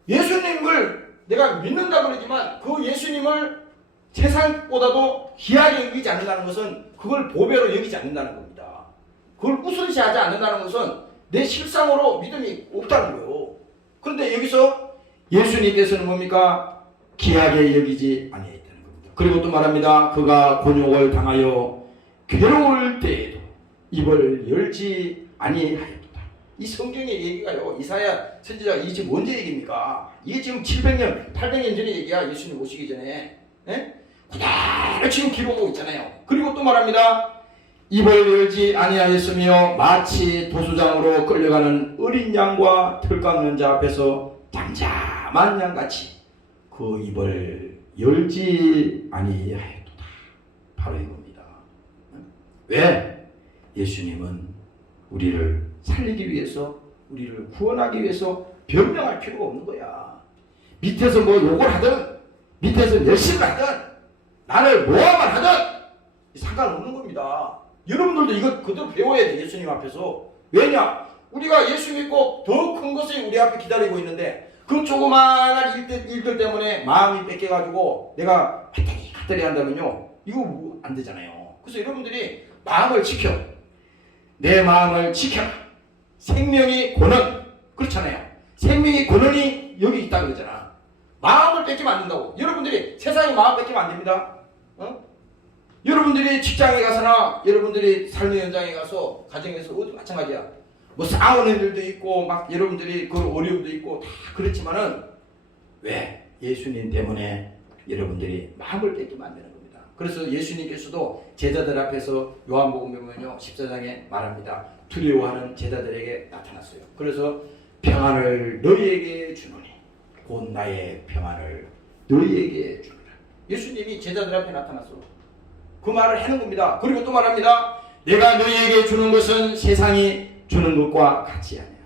예수님을 내가 믿는다 그러지만 그 예수님을 세상보다도 귀하게 여기지 않는다는 것은 그걸 보배로 여기지 않는다는 겁니다. 그걸 우선시하지 않는다는 것은 내 실상으로 믿음이 없다는 거예요. 그런데 여기서 예수님께서는 뭡니까? 귀하게 여기지 아니했다는 겁니다. 그리고 또 말합니다. 그가 곤욕을 당하여 괴로울 때에도 입을 열지 아니하였다. 이 성경의 얘기가요. 이사야 선지자가 이게 지금 언제 얘기입니까? 이게 지금 700년, 800년 전의 얘기야. 예수님 오시기 전에. 그대로 지금 기록하고 있잖아요. 그리고 또 말합니다. 입을 열지 아니하였으며 마치 도수장으로 끌려가는 어린 양과 털 깎는 자 앞에서 잠잠한 양같이 그 입을 열지 아니하였도다. 바로 이겁니다. 왜? 예수님은 우리를 살리기 위해서 우리를 구원하기 위해서 변명할 필요가 없는 거야. 밑에서 뭐 욕을 하든 밑에서 열심을 하든 나를 모함을 하든 상관없는 겁니다. 여러분들도 이거 그대로 배워야 돼. 예수님 앞에서. 왜냐? 우리가 예수 믿고 더 큰 것이 우리 앞에 기다리고 있는데 그 조그마한 일들 때문에 마음이 뺏겨가지고 내가 핫다리 한다면요, 이거 뭐 안 되잖아요. 그래서 여러분들이 마음을 지켜. 내 마음을 지켜라. 생명이 권한. 그렇잖아요. 생명의 권한이 여기 있다 그러잖아. 마음을 뺏기면 안 된다고. 여러분들이 세상에 마음 뺏기면 안 됩니다. 여러분들이 직장에 가서나 여러분들이 삶의 현장에 가서 가정에서 어디 마찬가지야. 뭐 싸우는 일도 있고 막 여러분들이 그 어려움도 있고 다 그렇지만은 왜? 예수님 때문에 여러분들이 마음을 뺏기면 안 되는 겁니다. 그래서 예수님께서도 제자들 앞에서 요한복음에 보면요 14장에 말합니다. 두려워하는 제자들에게 나타났어요. 그래서 평안을 너희에게 주노니 곧 나의 평안을 너희에게 주노라. 예수님이 제자들 앞에 나타났어. 그 말을 하는 겁니다. 그리고 또 말합니다. 내가 너희에게 주는 것은 세상이 주는 것과 같지 않냐.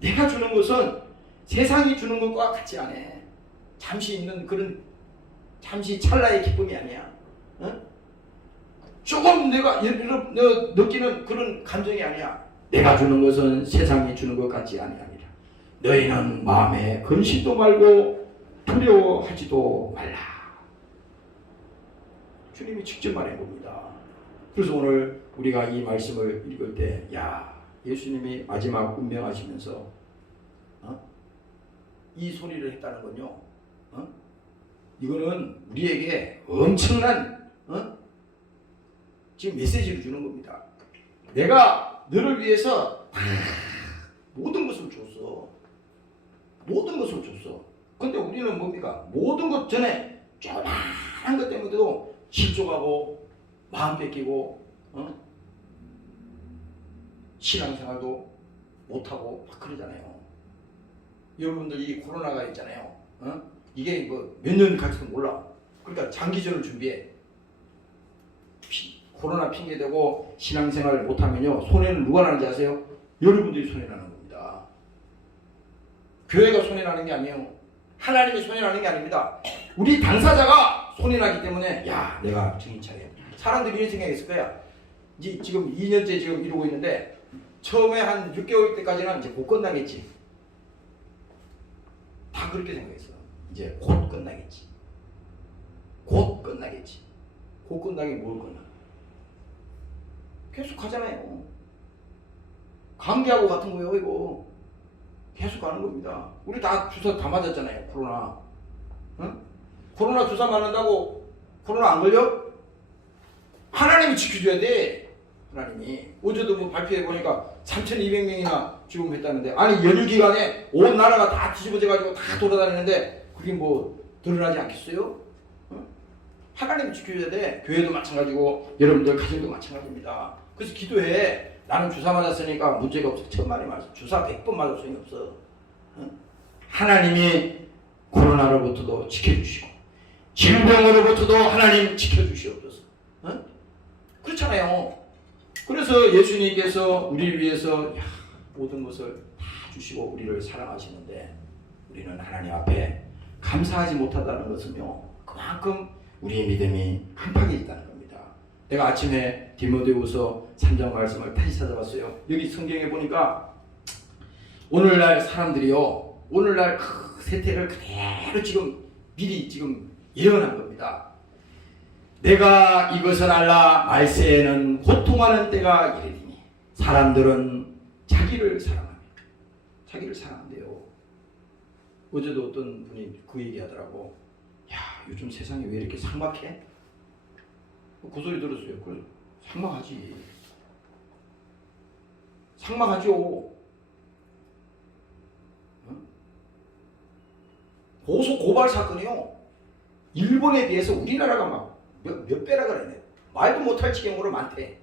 내가 주는 것은 세상이 주는 것과 같지 않아. 잠시 있는 그런 잠시 찰나의 기쁨이 아니야. 조금 내가 느끼는 그런 감정이 아니야. 내가 주는 것은 세상이 주는 것 같지 아니하니라. 너희는 마음에 근심도 말고 두려워하지도 말라. 주님이 직접 말한 겁니다. 그래서 오늘 우리가 이 말씀을 읽을 때, 야, 예수님이 마지막 운명하시면서 이 소리를 했다는 건요, 이거는 우리에게 엄청난 지금 메시지를 주는 겁니다. 내가 너를 위해서 모든 것을 줬어. 모든 것을 줬어. 근데 우리는 뭡니까? 모든 것 전에 조그마한 것 때문에도 실족하고 마음 뺏기고 신앙생활도 못하고 막 그러잖아요. 여러분들 이 코로나가 있잖아요. 이게 뭐 몇 년 갈지도 몰라. 그러니까 장기전을 준비해. 코로나 핑계대고 신앙생활을 못하면요 손해는 누가 나는지 아세요? 여러분들이 손해나는 겁니다. 교회가 손해나는 게 아니에요. 하나님이 손해나는 게 아닙니다. 우리 당사자가 손해나기 때문에 야 내가 정신 차려. 사람들이 이런 생각했을 거야. 이제 지금 2년째 지금 이러고 있는데 처음에 한 6개월 때까지는 이제 곧 끝나겠지. 다 그렇게 생각했어. 이제 곧 끝나겠지. 곧 끝나겠지. 곧 끝나긴 뭘 끝나. 계속 가잖아요. 감기하고 같은 거예요 이거. 계속 가는 겁니다. 우리 다 주사 다 맞았잖아요. 코로나. 코로나 주사 맞는다고 코로나 안 걸려? 하나님이 지켜줘야 돼. 하나님이. 어제도 뭐 발표해 보니까 3,200명이나 죽음했다는데 아니 연휴 기간에 온 나라가 다 뒤집어져 가지고 다 돌아다니는데 그게 뭐 드러나지 않겠어요? 하나님이 지켜줘야 돼. 교회도 마찬가지고 여러분들 가정도 마찬가지입니다. 그래서 기도해. 나는 주사 맞았으니까 문제가 없어. 천만에 맞았어. 주사 100번 맞을 소용이 없어. 하나님이 코로나로부터도 지켜주시고 질병으로부터도 하나님 지켜주시옵소서. 그렇잖아요. 그래서 예수님께서 우리를 위해서 모든 것을 다 주시고 우리를 사랑하시는데 우리는 하나님 앞에 감사하지 못한다는 것은요 그만큼 우리의 믿음이 한팍해 있다는 겁니다. 내가 아침에 디모데후서 3장 말씀을 다시 찾아봤어요. 여기 성경에 보니까 오늘날 사람들이요 오늘날 그 세태를 그대로 지금 미리 지금 예언한 겁니다. 내가 이것을 알라 말세에는 고통하는 때가 이르리니 사람들은 자기를 사랑합니다. 자기를 사랑한대요. 어제도 어떤 분이 그 얘기하더라고. 야 요즘 세상이 왜 이렇게 삭막해? 그 소리 들었어요. 그래 삭막하지. 삭막하죠. 고소 고발 사건이요. 일본에 비해서 우리나라가 막 몇 배라 그러네. 말도 못할 지경으로 많대.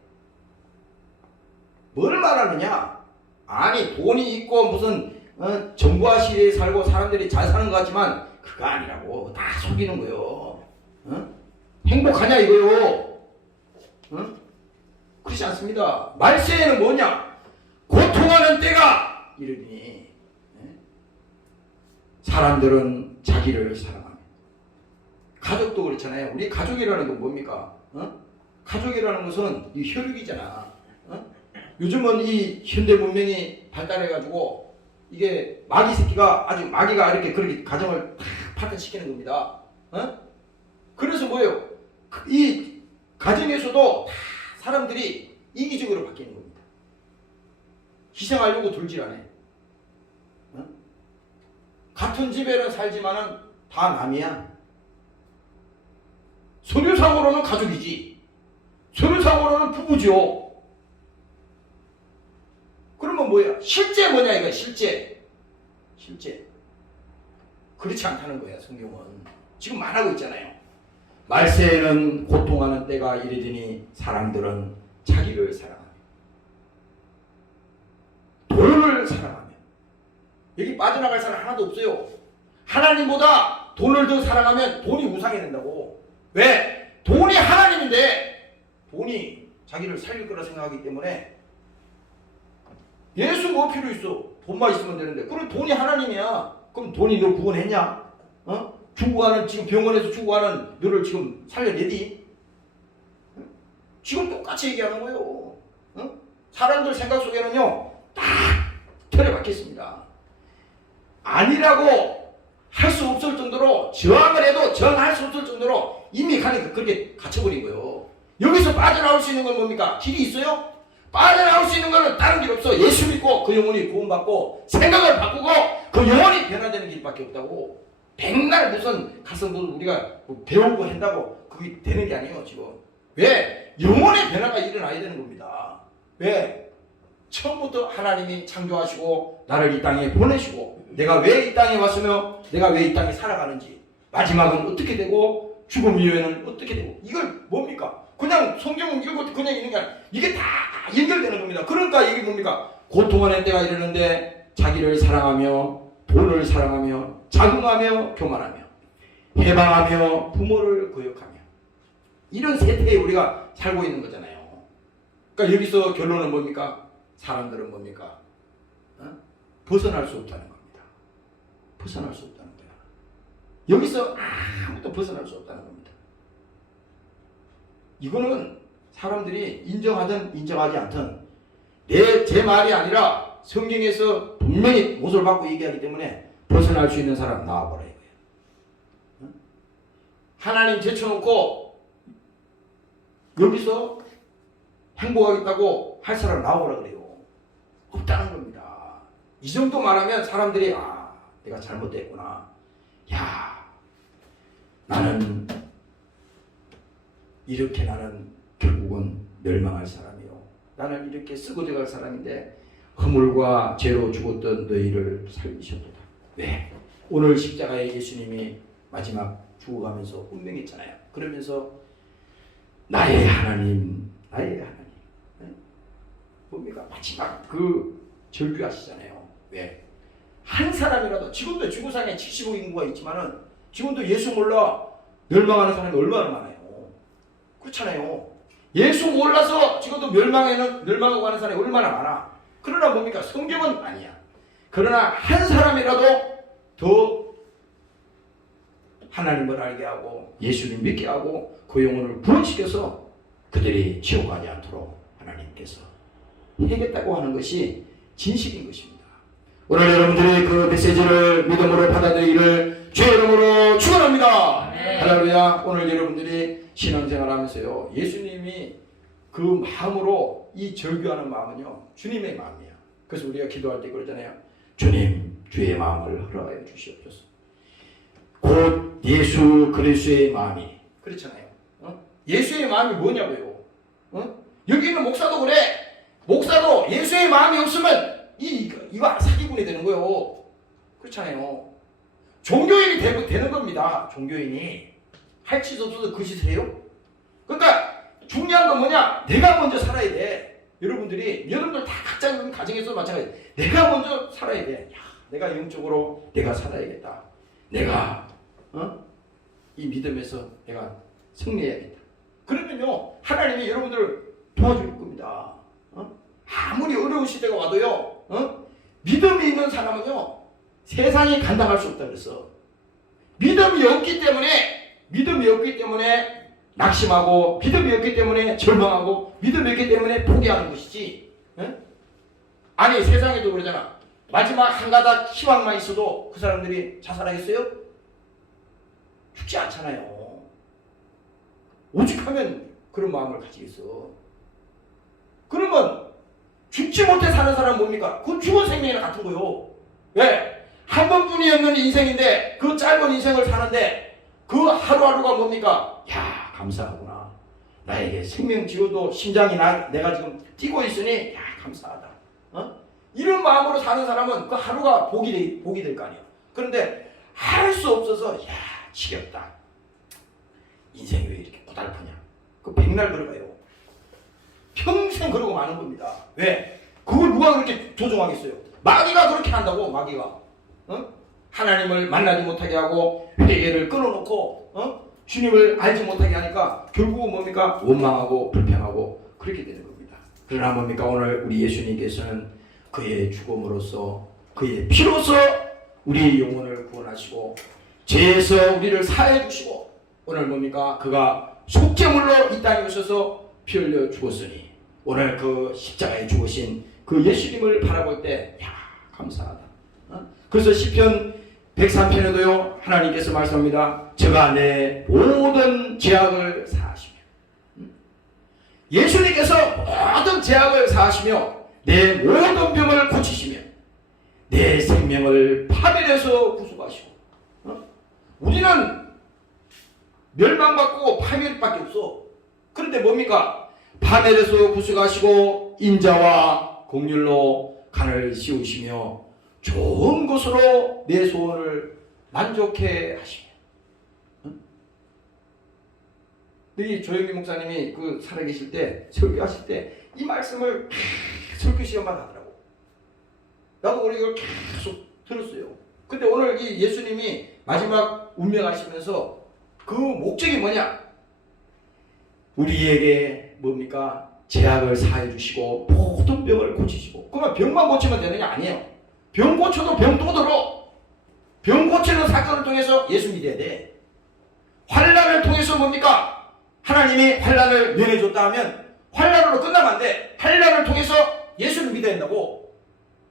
뭘 말하느냐? 아니 돈이 있고 무슨 정부와 시대에 살고 사람들이 잘 사는 것 같지만 그거 아니라고. 다 속이는 거요. 행복하냐 이거요. 그렇지 않습니다. 말세에는 뭐냐? 고통하는 때가 이르니 사람들은 자기를 사랑하며. 가족도 그렇잖아요. 우리 가족이라는 건 뭡니까? 가족이라는 것은 이 혈육이잖아. 요즘은 이 현대 문명이 발달해가지고 이게 마귀 새끼가 아주 마귀가 이렇게 그렇게 가정을 탁 파탄시키는 겁니다. 그래서 뭐예요? 이 가정에서도 다 사람들이 이기적으로 바뀌는 겁니다. 희생하려고 들질 않아요. 같은 집에는 살지만은 다 남이야. 서류상으로는 가족이지. 서류상으로는 부부죠. 그러면 뭐야? 실제 뭐냐 이거 실제. 그렇지 않다는 거야 성경은. 지금 말하고 있잖아요. 말세에는 고통하는 때가 이르더니 사람들은 자기를 사랑하며 돈을 사랑하며. 여기 빠져나갈 사람 하나도 없어요. 하나님보다 돈을 더 사랑하면 돈이 우상이 된다고. 왜? 돈이 하나님인데 돈이 자기를 살릴 거라 생각하기 때문에 예수 뭐 필요 있어? 돈만 있으면 되는데. 그럼 돈이 하나님이야. 그럼 돈이 너 구원했냐? 죽어가는 지금 병원에서 죽어가는 너를 지금 살려내디? 지금 똑같이 얘기하는 거예요. 사람들 생각 속에는요 딱 틀에 박혔습니다. 아니라고 할 수 없을 정도로 저항을 해도 저항할 수 없을 정도로 이미 그렇게 갇혀버린 거예요. 여기서 빠져나올 수 있는 건 뭡니까? 길이 있어요? 빠져나올 수 있는 거는 다른 길 없어. 예수 믿고 그 영혼이 구원받고 생각을 바꾸고 그 영혼이 변화되는 길밖에 없다고. 백날 무슨 가서 우리가 배우고 한다고 그게 되는 게 아니에요 지금. 왜? 영혼의 변화가 일어나야 되는 겁니다. 왜? 처음부터 하나님이 창조하시고 나를 이 땅에 보내시고 내가 왜 이 땅에 왔으며 내가 왜 이 땅에 살아가는지 마지막은 어떻게 되고 죽음 이후에는 어떻게 되고 이걸 뭡니까? 그냥 성경 읽고 그냥 있는 게 아니라 이게 다 연결되는 겁니다. 그러니까 이게 뭡니까? 고통하는 때가 이르는데 자기를 사랑하며 돈을 사랑하며 자긍하며 교만하며 해방하며 부모를 거역하며 이런 세태에 우리가 살고 있는 거잖아요. 그러니까 여기서 결론은 뭡니까? 사람들은 뭡니까? 벗어날 수 없다는 겁니다. 벗어날 수 없다는 거야. 여기서 아무도 벗어날 수 없다는 겁니다. 이거는 사람들이 인정하든 인정하지 않든 제 말이 아니라 성경에서 분명히 못을 받고 얘기하기 때문에 벗어날 수 있는 사람 나와보라 이거예요. 하나님 제쳐놓고 여기서 행복하겠다고 할 사람 나오라 그래요. 없다는 겁니다. 이 정도 말하면 사람들이 내가 잘못됐구나. 야, 나는 이렇게 나는 결국은 멸망할 사람이요. 나는 이렇게 쓰고져 갈 사람인데 허물과 죄로 죽었던 너희를 살리셨도다. 왜? 오늘 십자가에 예수님이 마지막 죽어가면서 운명했잖아요. 그러면서 나의 하나님 뭡니까? 마지막 그 절규하시잖아요. 왜? 한 사람이라도 지금도 지구상에 70억 인구가 있지만은 지금도 예수 몰라 멸망하는 사람이 얼마나 많아요. 그렇잖아요. 예수 몰라서 지금도 멸망하고 가는 사람이 얼마나 많아. 그러나 뭡니까? 성경은 아니야. 그러나 한 사람이라도 더 하나님을 알게 하고 예수를 믿게 하고 그 영혼을 구원시켜서 그들이 지옥 가지 않도록 하나님께서 해겠다고 하는 것이 진실인 것입니다. 오늘 여러분들이 그 메시지를 믿음으로 받아들이기를 주의 이름으로 축원합니다. 할렐루야. 오늘 여러분들이 신앙생활 하면서요 예수님이 그 마음으로 이 절규하는 마음은요 주님의 마음이야. 그래서 우리가 기도할 때 그러잖아요. 주님 주의 마음을 허락하여 주시옵소서. 곧 예수 그리스도의 마음이 그렇잖아요. 예수의 마음이 뭐냐고요. 여기 있는 목사도 그래. 목사도 예수의 마음이 없으면 이거 사기꾼이 되는 거예요. 그렇잖아요. 종교인이 되는 겁니다. 종교인이 할 짓 없어서 그 짓을 해요. 그러니까 중요한 건 뭐냐? 내가 먼저 살아야 돼. 여러분들 다 각자 가정에서 마찬가지. 내가 먼저 살아야 돼. 내가 영적으로 내가 살아야겠다. 내가 이 믿음에서 내가 승리해야겠다. 그러면요 하나님이 여러분들을 도와줄 겁니다. 아무리 어려운 어려운 시대가 와도요, 믿음이 있는 사람은요, 세상이 감당할 수 없다 그랬어. 믿음이 없기 때문에 낙심하고, 믿음이 없기 때문에 절망하고, 믿음이 없기 때문에 포기하는 것이지. 아니, 세상에도 그러잖아. 마지막 한 가닥 희망만 있어도 그 사람들이 자살하겠어요? 죽지 않잖아요. 오죽하면 그런 마음을 가지겠어. 그러면 죽지 못해 사는 사람은 뭡니까? 그건 죽은 생명이랑 같은 거요. 왜? 한 번뿐이 없는 인생인데 그 짧은 인생을 사는데 그 하루하루가 뭡니까? 야, 감사하구나. 나에게 생명 지어도 심장이 내가 지금 뛰고 있으니 야, 감사하다. 이런 마음으로 사는 사람은 그 하루가 복이 될 거 아니에요. 그런데 할 수 없어서 야, 지겹다. 인생이 왜 이렇게 고달프냐. 그 백날 걸어가요. 평생 그러고 마는 겁니다. 왜? 그걸 누가 그렇게 조종하겠어요? 마귀가 그렇게 한다고. 마귀가 하나님을 만나지 못하게 하고 회개를 끊어놓고 주님을 알지 못하게 하니까 결국은 뭡니까? 원망하고 불평하고 그렇게 되는 겁니다. 그러나 뭡니까? 오늘 우리 예수님께서는 그의 죽음으로써 그의 피로써 우리 영혼을 구원하시고 죄에서 우리를 사해 주시고 오늘 뭡니까? 그가 속죄물로 이 땅에 오셔서 피 흘려 죽었으니 오늘 그 십자가에 죽으신 그 예수님을 바라볼 때 야, 감사하다. 그래서 시편 103편에도요 하나님께서 말씀합니다. 저가 내 모든 죄악을 사하시며 예수님께서 모든 죄악을 사하시며 내 모든 병을 고치시며 내 생명을 파멸해서 구속하시고 우리는 멸망받고 파멸밖에 없어. 그런데 뭡니까? 파멸해서 구속하시고 인자와 긍휼로 간을 씌우시며 좋은 것으로 내 소원을 만족해 하시며. 이 조영기 목사님이 그 살아계실 때 설교하실 때 이 말씀을 설교 시간마다 하더라고. 나도 우리 이걸 계속 들었어요. 근데 오늘 이 예수님이 마지막 운명하시면서 그 목적이 뭐냐? 우리에게 뭡니까? 죄악을 사해 주시고 모든 병을 고치시고. 그러면 병만 고치면 되느냐? 아니에요. 병 고쳐도 병 또 들어. 병 고치는 사건을 통해서 예수 믿어야 돼. 환난을 통해서 뭡니까? 하나님이 환난을 면해줬다 하면 환난으로 끝나면 안 돼. 환난을 통해서 예수를 믿어야 된다고.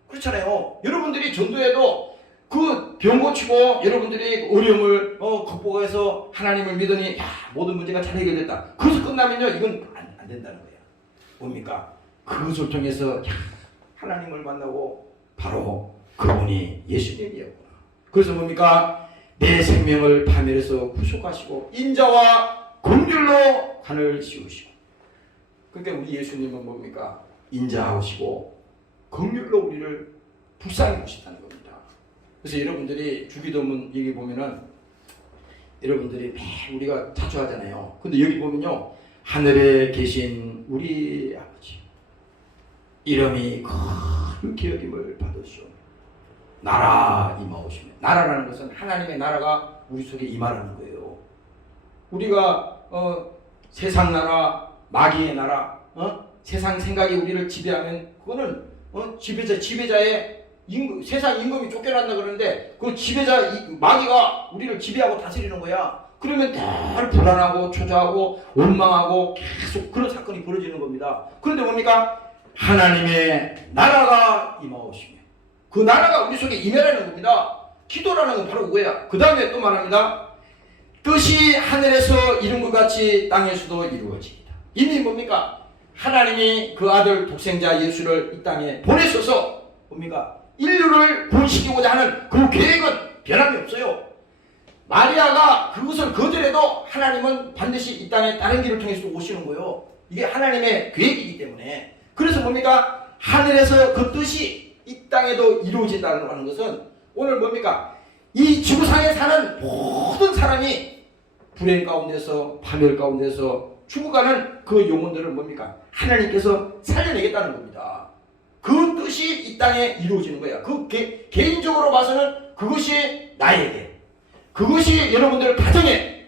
그렇잖아요. 여러분들이 전도해도 그 병 고치고 여러분들이 어려움을 극복해서 하나님을 믿으니 야, 모든 문제가 잘 해결됐다. 그래서 끝나면요 이건 안 된다는 거예요. 뭡니까? 그것을 통해서 야, 하나님을 만나고 바로 그분이 예수님이었구나. 그래서 뭡니까? 내 생명을 파멸해서 구속하시고 인자와 긍휼로 간을 씌우시고. 그러니까 우리 예수님은 뭡니까? 인자하시고 긍휼로 우리를 불쌍히 보신다는 겁니다. 그래서 여러분들이 주기도문 여기 보면은 여러분들이 매일 우리가 자주 하잖아요. 근데 여기 보면요 하늘에 계신 우리 아버지 이름이 크게 여김을 받으시오. 나라 임하오시며. 나라라는 것은 하나님의 나라가 우리 속에 임하라는 거예요. 우리가 세상 나라, 마귀의 나라, 세상 생각이 우리를 지배하면 그거는 지배자의 세상 임금이 쫓겨난다 그러는데 그 지배자 마귀가 우리를 지배하고 다스리는 거야. 그러면 늘 불안하고 초조하고 원망하고 계속 그런 사건이 벌어지는 겁니다. 그런데 뭡니까? 하나님의 나라가 임하오시며 그 나라가 우리 속에 임하라는 겁니다. 기도라는 건 바로 그거야. 그 다음에 또 말합니다. 뜻이 하늘에서 이룬 것 같이 땅에서도 이루어지이다. 이미 뭡니까? 하나님이 그 아들 독생자 예수를 이 땅에 보내셔서 뭡니까? 인류를 구원시키고자 하는 그 계획은 변함이 없어요. 마리아가 그것을 거절해도 하나님은 반드시 이 땅에 다른 길을 통해서 오시는 거예요. 이게 하나님의 계획이기 때문에. 그래서 뭡니까? 하늘에서 그 뜻이 이 땅에도 이루어진다는 것은 오늘 뭡니까? 이 지구상에 사는 모든 사람이 불행 가운데서 파멸 가운데서 죽어가는 그 영혼들을 뭡니까? 하나님께서 살려내겠다는 겁니다. 그 뜻이 이 땅에 이루어지는 거야. 그 개인적으로 봐서는 그것이 나에게, 그것이 여러분들 가정에,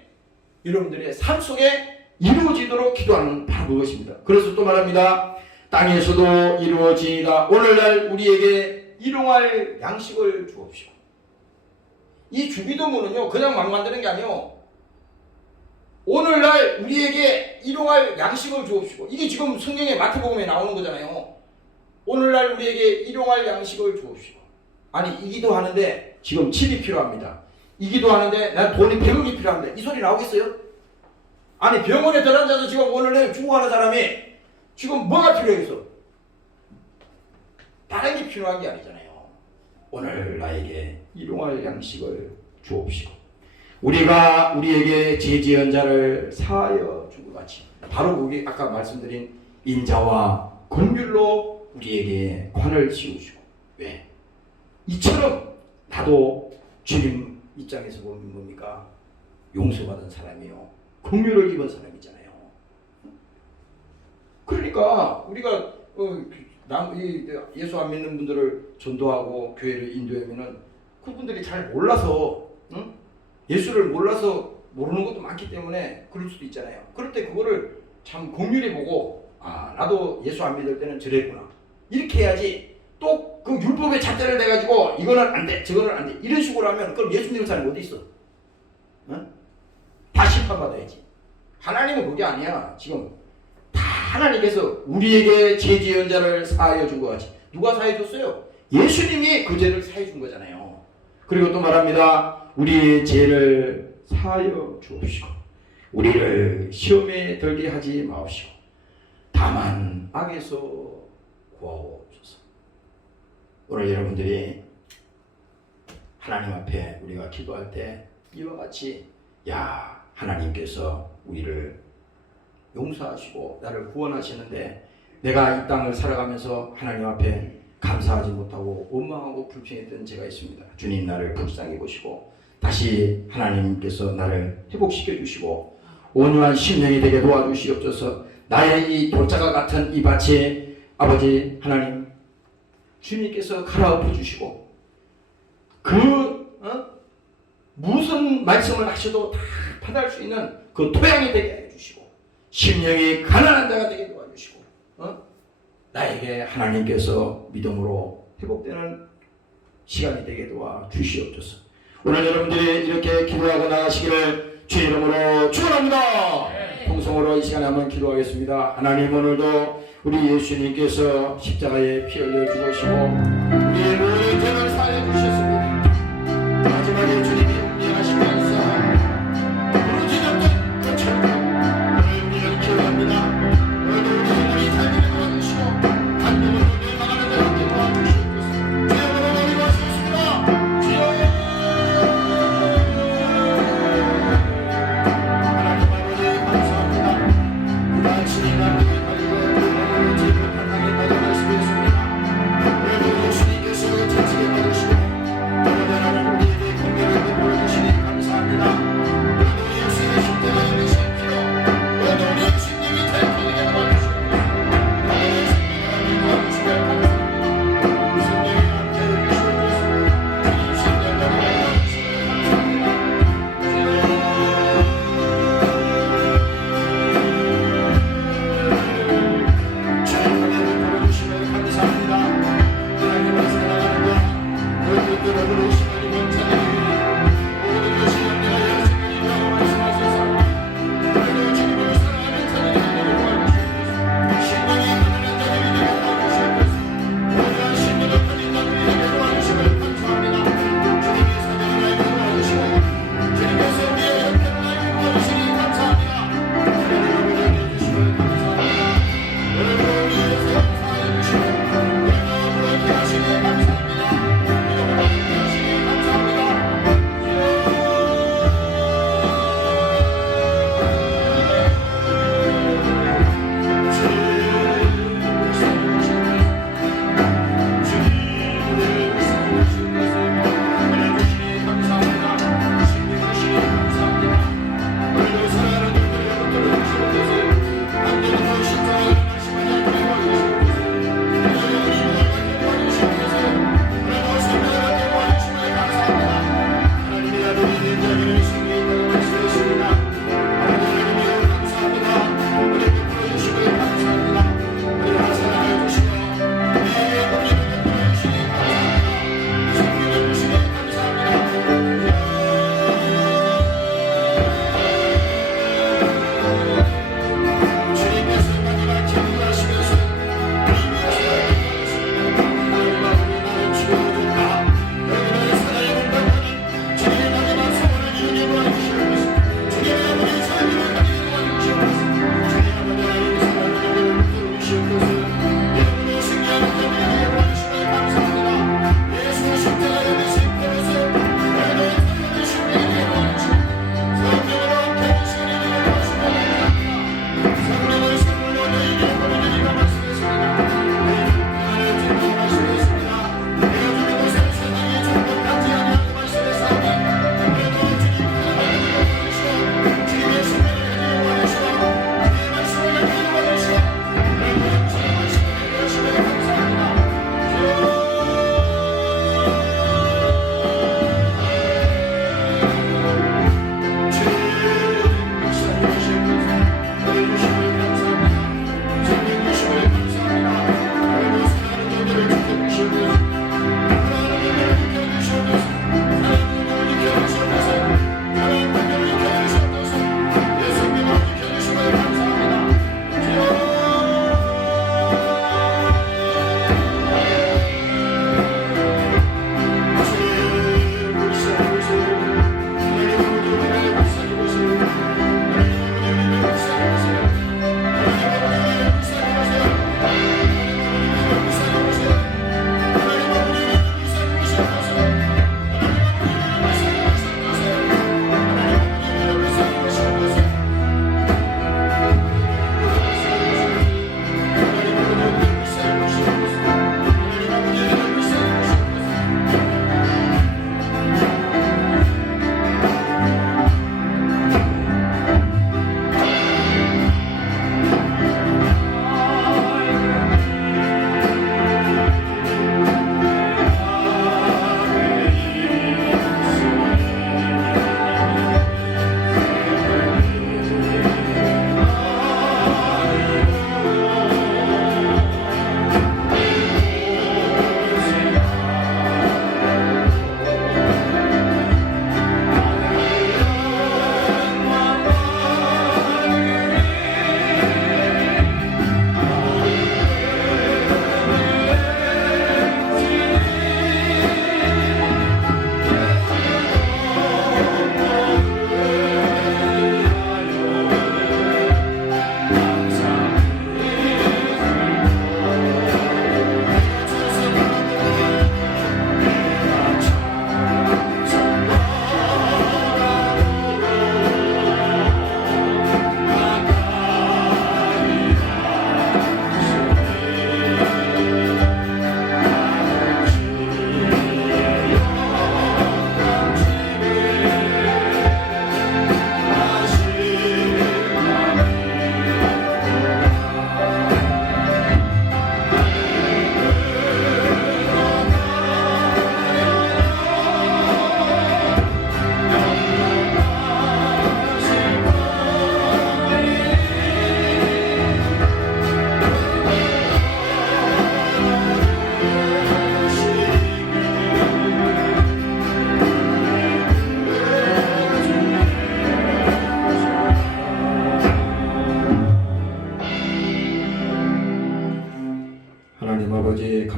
여러분들의 삶 속에 이루어지도록 기도하는 바로 그것입니다. 그래서 또 말합니다. 땅에서도 이루어지이다. 오늘날 우리에게 일용할 양식을 주옵시고. 이 주기도문은요 그냥 막 만드는 게 아니에요. 오늘날 우리에게 일용할 양식을 주옵시고. 이게 지금 성경의 마태복음에 나오는 거잖아요. 오늘날 우리에게 일용할 양식을 주옵시고. 아니 이 기도하는데 지금 집이 필요합니다. 이 기도하는데 난 돈이 100억이 필요합니다. 이 소리 나오겠어요? 아니 병원에 들어앉아서 지금 오늘 내일 죽어가는 사람이 지금 뭐가 필요해서? 다른 게 필요한 게 아니잖아요. 오늘 나에게 일용할 양식을 주옵시고. 우리가 우리에게 죄지은 자를 사하여 준 것 같이 바로 우리 아까 말씀드린 인자와 긍휼로 우리에게 관을 씌우시고. 왜? 이처럼 나도 주님 입장에서 보면 뭡니까? 용서받은 사람이요 긍휼을 입은 사람이잖아요. 그러니까 우리가 예수 안 믿는 분들을 전도하고 교회를 인도하면은 그분들이 잘 몰라서 예수를 몰라서 모르는 것도 많기 때문에 그럴 수도 있잖아요. 그럴 때 그거를 참 긍휼히 보고 나도 예수 안 믿을 때는 저랬구나 이렇게 해야지. 또 그 율법의 잣대를 대가지고 이거는 안 돼 저거는 안 돼 이런 식으로 하면 그럼 예수 믿는 사람이 어디 있어? 다 심판받아야지. 하나님은 그게 아니야. 지금 다 하나님께서 우리에게 죄 지은 자를 사하여 준 것 같이. 누가 사해 줬어요? 예수님이 그 죄를 사해 준 거잖아요. 그리고 또 말합니다. 우리의 죄를 사하여 주옵시고 우리를 시험에 들게 하지 마옵시고 다만 악에서 구하옵소서. 오늘 여러분들이 하나님 앞에 우리가 기도할 때 이와 같이 하나님께서 우리를 용서하시고 나를 구원하시는데 내가 이 땅을 살아가면서 하나님 앞에 감사하지 못하고 원망하고 불평했던 제가 있습니다. 주님 나를 불쌍히 보시고 다시 하나님께서 나를 회복시켜 주시고 온유한 심령이 되게 도와주시옵소서. 나의 이 돌짝과 같은 이 밭에 아버지 하나님 주님께서 갈아엎어 주시고 무슨 말씀을 하셔도 다 받아할 수 있는 그 토양이 되게 해주시고 심령이 가난한 자가 되게 도와주시고 나에게 하나님께서 믿음으로 회복되는 시간이 되게 도와주시옵소서. 오늘 여러분들이 이렇게 기도하고 나가시기를 주의 이름으로 축원합니다. 통성으로 이 시간에 한번 기도하겠습니다. 하나님 오늘도 우리 예수님께서 십자가에 피 흘려 죽으시고 우리의 모든 죄를 사해 주셨습니다. 마지막에 주님이 운명하시면서 부르짖었던 것처럼 오늘 우리를 기도합니다. 오늘도 우리 생활이 잘 되게 도와주시고 한동을 멸망하는 데 함께 도와주시옵소서. 주여 우리 고맙습니다. 주여 하나님 아버지 감사합니다. 그 당신이 나를 주님께서 자치게 받으시고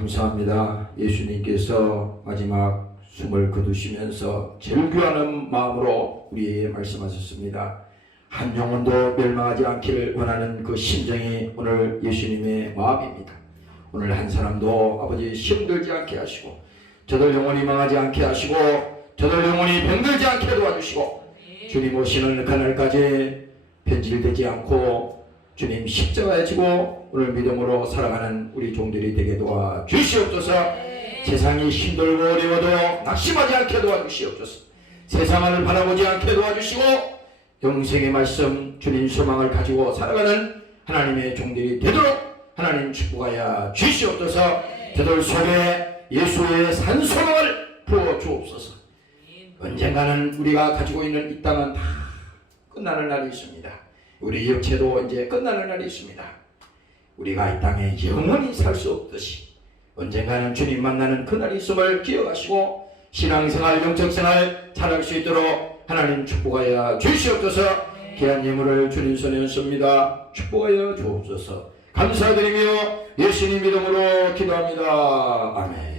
감사합니다. 예수님께서 마지막 숨을 거두시면서 절규하는 마음으로 우리에게 말씀하셨습니다. 한 영혼도 멸망하지 않기를 원하는 그 심정이 오늘 예수님의 마음입니다. 오늘 한 사람도 아버지 힘들지 않게 하시고 저들 영혼이 망하지 않게 하시고 저들 영혼이 병들지 않게 도와주시고 주님 오시는 그날까지 변질되지 않고 주님 십자가에 지고 오늘 믿음으로 살아가는 우리 종들이 되게 도와주시옵소서. 세상이 힘들고 어려워도 낙심하지 않게 도와주시옵소서. 세상을 바라보지 않게 도와주시고 영생의 말씀 주님 소망을 가지고 살아가는 하나님의 종들이 되도록 하나님 축복하여 주시옵소서. 저들 속에 예수의 산소망을 부어주옵소서. 언젠가는 우리가 가지고 있는 이 땅은 다 끝나는 날이 있습니다. 우리 육체도 이제 끝나는 날이 있습니다. 우리가 이 땅에 영원히 살 수 없듯이 언젠가는 주님 만나는 그날이 있음을 기억하시고 신앙생활, 영적생활 잘할 수 있도록 하나님 축복하여 주시옵소서. 귀한 예물을 주님 손에 얹습니다. 축복하여 주옵소서. 감사드리며 예수님 이름으로 기도합니다. 아멘.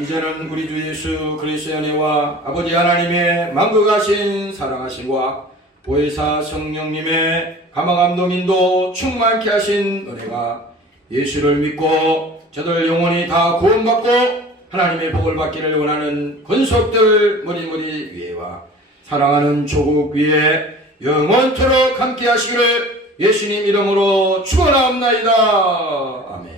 이제는 우리 주 예수 그리스도의 은혜와 아버지 하나님의 만국하신 사랑하심과 보혜사 성령님의 감화감동 인도 충만케 하신 은혜가 예수를 믿고 저들 영혼이 다 구원받고 하나님의 복을 받기를 원하는 권속들 머리머리 위에와 사랑하는 조국 위에 영원토록 함께 하시기를 예수님 이름으로 축원합니다. 아멘.